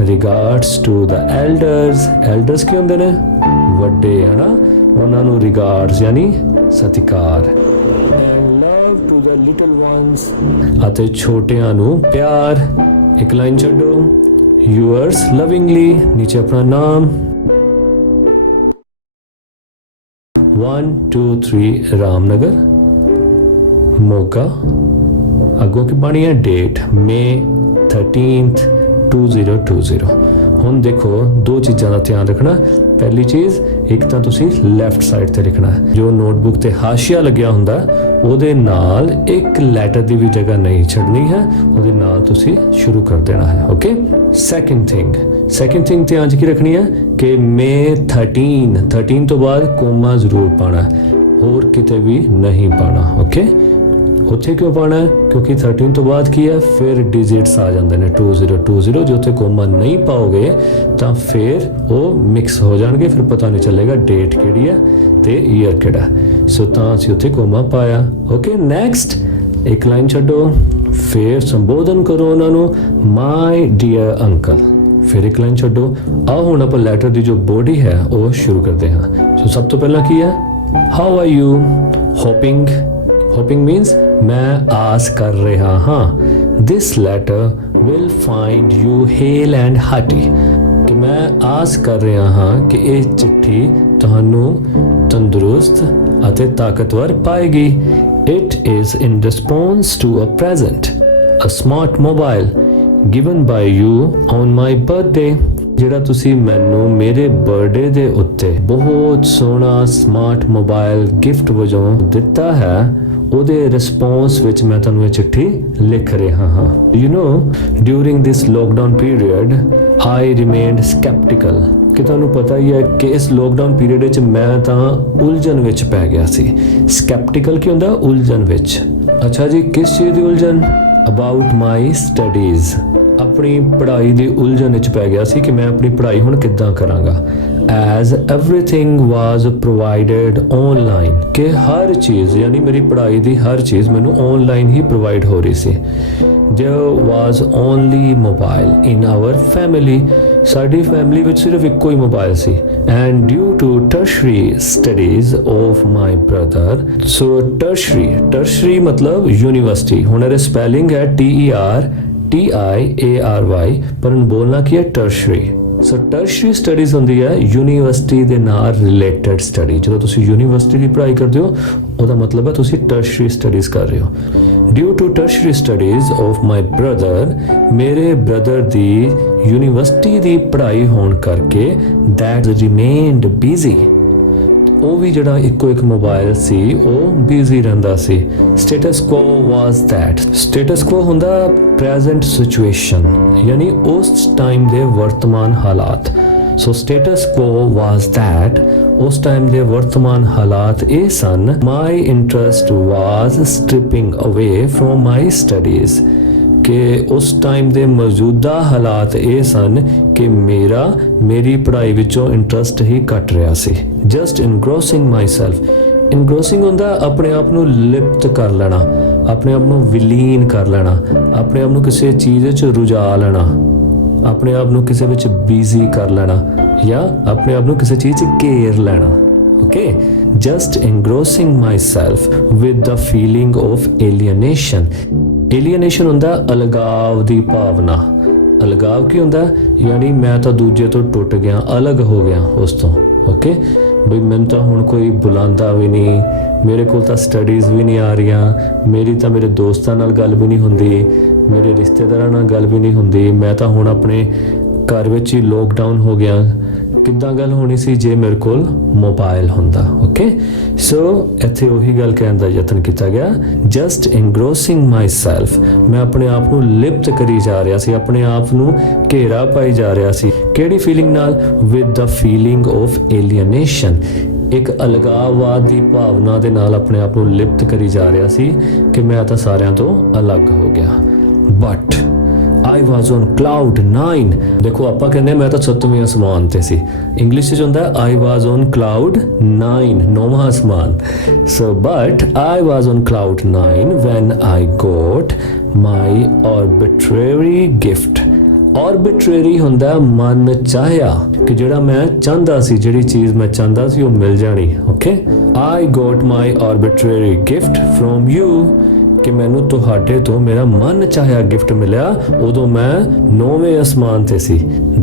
Regards to the elders, elders ਕੀ ਹੁੰਦੇ ਨੇ? ਵੱਡੇ, ਹੈ ਨਾ, ਉਹਨਾਂ ਨੂੰ ਰਿਗਾਰਡਸ ਯਾਨੀ ਸਤਿਕਾਰ। And love to the little ones, ਅਤੇ ਛੋਟਿਆਂ ਨੂੰ ਪਿਆਰ। ਇੱਕ ਲਾਈਨ ਛੱਡੋ, ਯੂਅਰਸ ਲਵਿੰਗਲੀ, ਨੀਚੇ ਆਪਣਾ ਨਾਮ। 1 2 3 ਰਾਮਨਗਰ ਮੋਗਾ। ਅੱਗੋਂ ਕੀ ਬਣੀ ਹੈ ਡੇਟ? ਮਈ 13th 2020। ਹੁਣ ਦੇਖੋ ਦੋ ਚੀਜ਼ਾਂ ਦਾ ਧਿਆਨ ਰੱਖਣਾ। ਪਹਿਲੀ ਚੀਜ਼, ਇੱਕ ਤਾਂ ਤੁਸੀਂ ਲੈਫਟ ਸਾਈਡ ਤੇ ਲਿਖਣਾ ਹੈ, ਜੋ ਨੋਟਬੁੱਕ ਤੇ ਹਾਸ਼ੀਆ ਲੱਗਿਆ ਹੁੰਦਾ ਉਹਦੇ ਨਾਲ ਇੱਕ ਲੈਟਰ ਦੀ ਵੀ ਜਗ੍ਹਾ ਨਹੀਂ ਛੱਡਣੀ ਹੈ, ਉਹਦੇ ਨਾਲ ਤੁਸੀਂ ਸ਼ੁਰੂ ਕਰ ਦੇਣਾ ਹੈ। ਓਕੇ। ਸੈਕਿੰਡ ਥਿੰਗ ਧਿਆਨ 'ਚ ਕੀ ਰੱਖਣੀ ਹੈ ਕਿ ਮਈ 13 ਤੋਂ ਬਾਅਦ ਕੋਮਾ ਜ਼ਰੂਰ ਪਾਉਣਾ, ਹੋਰ ਕਿਤੇ ਵੀ ਨਹੀਂ ਪਾਉਣਾ। ਓਕੇ, ਉੱਥੇ ਕਿਉਂ ਪਾਉਣਾ ਹੈ? ਕਿਉਂਕਿ 13 ਤੋਂ ਬਾਅਦ ਕੀ ਹੈ, ਫਿਰ ਡਿਜਿਟਸ ਆ ਜਾਂਦੇ ਨੇ 2020, ਜੇ ਉੱਥੇ ਕੋਮਾ ਨਹੀਂ ਪਾਓਗੇ ਤਾਂ ਫਿਰ ਉਹ ਮਿਕਸ ਹੋ ਜਾਣਗੇ, ਫਿਰ ਪਤਾ ਨਹੀਂ ਚੱਲੇਗਾ ਡੇਟ ਕਿਹੜੀ ਹੈ ਤੇ ਈਅਰ ਕਿਹੜਾ। ਸੋ ਤਾਂ ਅਸੀਂ ਉੱਥੇ ਕੋਮਾ ਪਾਇਆ। ਓਕੇ, ਨੈਕਸਟ ਇੱਕ ਲਾਈਨ ਛੱਡੋ, ਫਿਰ ਸੰਬੋਧਨ ਕਰੋ ਉਹਨਾਂ ਨੂੰ, ਮਾਈ ਡੀਅਰ ਅੰਕਲ। ਫਿਰ ਇੱਕ ਲਾਈਨ ਛੱਡੋ। ਆਓ ਹੁਣ ਆਪਾਂ ਲੈਟਰ ਦੀ ਜੋ ਬੋਡੀ ਹੈ ਉਹ ਸ਼ੁਰੂ ਕਰਦੇ ਹਾਂ। ਸੋ ਸਭ ਤੋਂ ਪਹਿਲਾਂ ਕੀ ਹੈ? How are you? Hoping means ਮੈਂ ਆਸ ਕਰ ਰਿਹਾ ਹਾਂ। This letter will find you hale and hearty, ਕਿ ਮੈਂ ਆਸ ਕਰ ਰਿਹਾ ਹਾਂ ਕਿ ਇਹ ਚਿੱਠੀ ਤੁਹਾਨੂੰ ਤੰਦਰੁਸਤ ਅਤੇ ਤਾਕਤਵਰ ਪਾਏਗੀ। It is in response to a present, a smart mobile given by you on my birthday, ਜਿਹੜਾ ਤੁਸੀਂ ਮੈਨੂੰ ਮੇਰੇ ਬਰਥਡੇ ਦੇ ਉੱਤੇ ਬਹੁਤ ਸੋਹਣਾ ਸਮਾਰਟ ਮੋਬਾਈਲ ਗਿਫਟ ਵਜੋਂ ਦਿੱਤਾ ਹੈ, ਉਹਦੇ ਰਿਸਪੌਂਸ ਵਿੱਚ ਮੈਂ ਤੁਹਾਨੂੰ ਇਹ ਚਿੱਠੀ ਲਿਖ ਰਿਹਾ ਹਾਂ। You know, during this lockdown period I remained sceptical, ਕਿ ਤੁਹਾਨੂੰ ਪਤਾ ਹੀ ਹੈ ਕਿ ਇਸ ਲੋਕਡਾਊਨ ਪੀਰੀਅਡ ਵਿੱਚ ਮੈਂ ਤਾਂ ਉਲਝਣ ਵਿੱਚ ਪੈ ਗਿਆ ਸੀ। ਸਕੈਪਟੀਕਲ ਕੀ ਹੁੰਦਾ? ਉਲਝਣ ਵਿੱਚ। ਅੱਛਾ ਜੀ, ਕਿਸ ਚੀਜ਼ ਦੀ ਉਲਝਣ? ਅਬਾਊਟ ਮਾਈ ਸਟੱਡੀਜ਼, ਆਪਣੀ ਪੜ੍ਹਾਈ ਦੀ ਉਲਝਣ ਵਿੱਚ ਪੈ ਗਿਆ ਸੀ ਕਿ ਮੈਂ ਆਪਣੀ ਪੜ੍ਹਾਈ ਹੁਣ ਕਿੱਦਾਂ ਕਰਾਂਗਾ। ਐਜ਼ ਐਵਰੀਥਿੰਗ ਵਾਜ਼ ਪ੍ਰੋਵਾਈਡਡ ਔਨਲਾਈਨ, ਕਿ ਹਰ ਚੀਜ਼ ਯਾਨੀ ਮੇਰੀ ਪੜ੍ਹਾਈ ਦੀ ਹਰ ਚੀਜ਼ ਮੈਨੂੰ ਔਨਲਾਈਨ ਹੀ ਪ੍ਰੋਵਾਈਡ ਹੋ ਰਹੀ ਸੀ। there was only mobile in our family, ਸਾਡੀ ਫੈਮਿਲੀ ਵਿੱਚ ਸਿਰਫ ਇੱਕੋ ਹੀ ਮੋਬਾਈਲ ਸੀ। and due to tertiary studies of my brother, so tertiary ਮਤਲਬ ਯੂਨੀਵਰਸਿਟੀ, ਹੁਣ ਇਹਦੇ ਸਪੈਲਿੰਗ ਹੈ TERTIARY, ਪਰ ਹੁਣ ਬੋਲਣਾ ਕੀ ਹੈ? tertiary। ਸੋ ਟਰਸ਼ਰੀ ਸਟੱਡੀਜ਼ ਹੁੰਦੀ ਹੈ ਯੂਨੀਵਰਸਿਟੀ ਦੇ ਨਾਲ ਰਿਲੇਟਡ ਸਟੱਡੀ। ਜਦੋਂ ਤੁਸੀਂ ਯੂਨੀਵਰਸਿਟੀ ਦੀ ਪੜ੍ਹਾਈ ਕਰਦੇ ਹੋ ਉਹਦਾ ਮਤਲਬ ਹੈ ਤੁਸੀਂ ਟਰਸ਼ਰੀ ਸਟੱਡੀਜ਼ ਕਰ ਰਹੇ ਹੋ। Due to tertiary studies of my brother, ਮੇਰੇ ਬ੍ਰਦਰ ਦੀ ਯੂਨੀਵਰਸਿਟੀ ਦੀ ਪੜ੍ਹਾਈ ਹੋਣ ਕਰਕੇ ਦੈਟ ਰਿਮੇਨਡ ਬਿਜ਼ੀ, ਉਹ ਵੀ ਜਿਹੜਾ ਇੱਕੋ ਇੱਕ ਮੋਬਾਈਲ ਸੀ ਉਹ ਬਿਜ਼ੀ ਰਹਿੰਦਾ ਸੀ। ਸਟੇਟਸ ਕੋ ਵਾਸ ਦੈਟ, ਸਟੇਟਸ ਕੋ ਹੁੰਦਾ ਪ੍ਰੈਜ਼ੈਂਟ ਸਿਚੁਏਸ਼ਨ, ਯਾਨੀ ਉਸ ਟਾਈਮ ਦੇ ਵਰਤਮਾਨ ਹਾਲਾਤ। ਸੋ ਸਟੇਟਸ ਕੋ ਵਾਸ ਦੈਟ, ਉਸ ਟਾਈਮ ਦੇ ਵਰਤਮਾਨ ਹਾਲਾਤ ਇਹ ਸਨ, ਮਾਈ ਇੰਟਰਸਟ ਵਾਸ ਸਟ੍ਰਿਪਿੰਗ ਅਵੇ ਫਰੋਮ ਮਾਈ ਸਟੱਡੀਜ਼, ਕਿ ਉਸ ਟਾਈਮ ਦੇ ਮੌਜੂਦਾ ਹਾਲਾਤ ਇਹ ਸਨ ਕਿ ਮੇਰੀ ਪੜ੍ਹਾਈ ਵਿੱਚੋਂ ਇੰਟਰਸਟ ਹੀ ਘਟ ਰਿਹਾ ਸੀ। ਜਸਟ ਇਨਗ੍ਰੋਸਿੰਗ ਮਾਈ ਸੈਲਫ, ਇਨਗ੍ਰੋਸਿੰਗ ਹੁੰਦਾ ਆਪਣੇ ਆਪ ਨੂੰ ਲਿਪਤ ਕਰ ਲੈਣਾ, ਆਪਣੇ ਆਪ ਨੂੰ ਵਿਲੀਨ ਕਰ ਲੈਣਾ, ਆਪਣੇ ਆਪ ਨੂੰ ਕਿਸੇ ਚੀਜ਼ ਵਿੱਚ ਰੁਝਾ ਲੈਣਾ, ਆਪਣੇ ਆਪ ਨੂੰ ਕਿਸੇ ਵਿੱਚ ਬਿਜ਼ੀ ਕਰ ਲੈਣਾ, ਜਾਂ ਆਪਣੇ ਆਪ ਨੂੰ ਕਿਸੇ ਚੀਜ਼ 'ਚ ਘੇਰ ਲੈਣਾ। Okay, just engrossing myself with the feeling of alienation. Alienation ਹੁੰਦਾ ਅਲਗਾਵ ਦੀ ਭਾਵਨਾ। ਅਲਗਾਵ ਕੀ ਹੁੰਦਾ? ਯਾਨੀ ਮੈਂ ਤਾਂ ਦੂਜੇ ਤੋਂ ਟੁੱਟ ਗਿਆ, ਅਲੱਗ ਹੋ ਗਿਆ ਉਸ ਤੋਂ। ਓਕੇ, ਬਈ ਮੈਨੂੰ ਤਾਂ ਹੁਣ ਕੋਈ ਬੁਲਾਉਂਦਾ ਵੀ ਨਹੀਂ, ਮੇਰੇ ਕੋਲ ਤਾਂ ਸਟੱਡੀਜ਼ ਵੀ ਨਹੀਂ ਆ ਰਹੀਆਂ, ਮੇਰੀ ਤਾਂ ਮੇਰੇ ਦੋਸਤਾਂ ਨਾਲ ਗੱਲ ਵੀ ਨਹੀਂ ਹੁੰਦੀ, ਮੇਰੇ ਰਿਸ਼ਤੇਦਾਰਾਂ ਨਾਲ ਗੱਲ ਵੀ ਨਹੀਂ ਹੁੰਦੀ, ਮੈਂ ਤਾਂ ਹੁਣ ਆਪਣੇ ਘਰ ਵਿੱਚ ਹੀ ਲੋਕਡਾਊਨ ਹੋ ਗਿਆ। ਕਿੱਦਾਂ ਗੱਲ ਹੋਣੀ ਸੀ ਜੇ ਮੇਰੇ ਕੋਲ ਮੋਬਾਈਲ ਹੁੰਦਾ। ਓਕੇ, ਸੋ ਇੱਥੇ ਉਹੀ ਗੱਲ ਕਹਿਣ ਦਾ ਯਤਨ ਕੀਤਾ ਗਿਆ, ਜਸਟ ਇਨਗ੍ਰੋਸਿੰਗ ਮਾਈ ਸੈਲਫ, ਮੈਂ ਆਪਣੇ ਆਪ ਨੂੰ ਲਿਪਤ ਕਰੀ ਜਾ ਰਿਹਾ ਸੀ, ਆਪਣੇ ਆਪ ਨੂੰ ਘੇਰਾ ਪਾਈ ਜਾ ਰਿਹਾ ਸੀ। ਕਿਹੜੀ ਫੀਲਿੰਗ ਨਾਲ? ਵਿਦ ਦ ਫੀਲਿੰਗ ਆਫ ਏਲੀਏਨੇਸ਼ਨ, ਇੱਕ ਅਲਗਾਵਵਾਦ ਦੀ ਭਾਵਨਾ ਦੇ ਨਾਲ ਆਪਣੇ ਆਪ ਨੂੰ ਲਿਪਤ ਕਰੀ ਜਾ ਰਿਹਾ ਸੀ ਕਿ ਮੈਂ ਤਾਂ ਸਾਰਿਆਂ ਤੋਂ ਅਲੱਗ ਹੋ ਗਿਆ। But I was on cloud 9, ਦੇਖੋ ਆਪਾਂ ਕਹਿੰਦੇ ਮੈਂ ਤਾਂ 7ਵੇਂ ਅਸਮਾਨ ਤੇ ਸੀ, ਇੰਗਲਿਸ਼ ਵਿੱਚ ਹੁੰਦਾ I was on cloud 9, 9ਵਾਂ ਅਸਮਾਨ। So but I was on cloud 9 when I got my arbitrary gift। ਆਰਬਿਟਰੇਰੀ ਹੁੰਦਾ ਮਨ ਚਾਹਿਆ, ਕਿ ਜਿਹੜਾ ਮੈਂ ਚਾਹੁੰਦਾ ਸੀ, ਜਿਹੜੀ ਚੀਜ਼ ਮੈਂ ਚਾਹੁੰਦਾ ਸੀ ਉਹ ਮਿਲ ਜਾਣੀ। Okay, I got my arbitrary gift from you, ਕਿ ਮੈਨੂੰ ਤੁਹਾਡੇ ਤੋਂ ਮੇਰਾ ਮਨ ਚਾਹਿਆ ਗਿਫਟ ਮਿਲਿਆ, ਉਦੋਂ ਮੈਂ 9ਵੇਂ ਅਸਮਾਨ ਤੇ ਸੀ।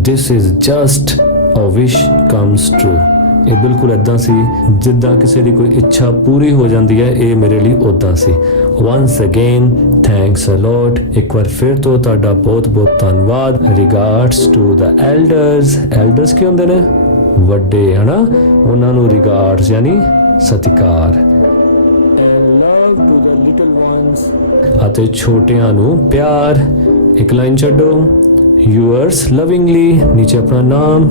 This is just a wish comes true, ਇਹ ਬਿਲਕੁਲ ਇਦਾਂ ਸੀ ਜਿੱਦਾਂ ਕਿਸੇ ਦੀ ਕੋਈ ਇੱਛਾ ਪੂਰੀ ਹੋ ਜਾਂਦੀ ਹੈ, ਇਹ ਮੇਰੇ ਲਈ ਉਦਾਂ ਸੀ। Once again thanks a lot, ਇੱਕ ਵਾਰ ਫਿਰ ਤੋਂ ਤੁਹਾਡਾ ਬਹੁਤ ਬਹੁਤ ਧੰਨਵਾਦ। Regards to the elders, elders ਕੀ ਹੁੰਦੇ ਨੇ? ਵੱਡੇ, ਹਨਾ, ਉਹਨਾਂ ਨੂੰ regards ਯਾਨੀ ਸਤਿਕਾਰ। ਅਤੇ ਛੋਟਿਆਂ ਨੂੰ ਪਿਆਰ। ਇੱਕ ਲਾਈਨ ਛੱਡੋ, yours lovingly, ਨੀਚੇ ਆਪਣਾ ਨਾਮ।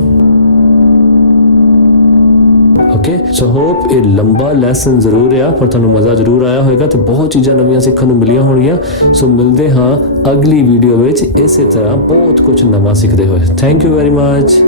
ਓਕੇ, ਸੋ ਹੋਪ ਇਹ ਲੰਬਾ ਲੈਸਨ ਜ਼ਰੂਰ ਰਿਹਾ, ਪਰ ਤੁਹਾਨੂੰ ਮਜ਼ਾ ਜ਼ਰੂਰ ਆਇਆ ਹੋਵੇਗਾ ਤੇ ਬਹੁਤ ਚੀਜ਼ਾਂ ਨਵੀਆਂ ਸਿੱਖਣ ਨੂੰ ਮਿਲੀਆਂ ਹੋਣਗੀਆਂ। ਸੋ ਮਿਲਦੇ ਹਾਂ ਅਗਲੀ ਵੀਡੀਓ ਵਿੱਚ ਇਸੇ ਤਰ੍ਹਾਂ ਬਹੁਤ ਕੁਝ ਨਵਾਂ ਸਿੱਖਦੇ ਹੋਏ। Thank you very much.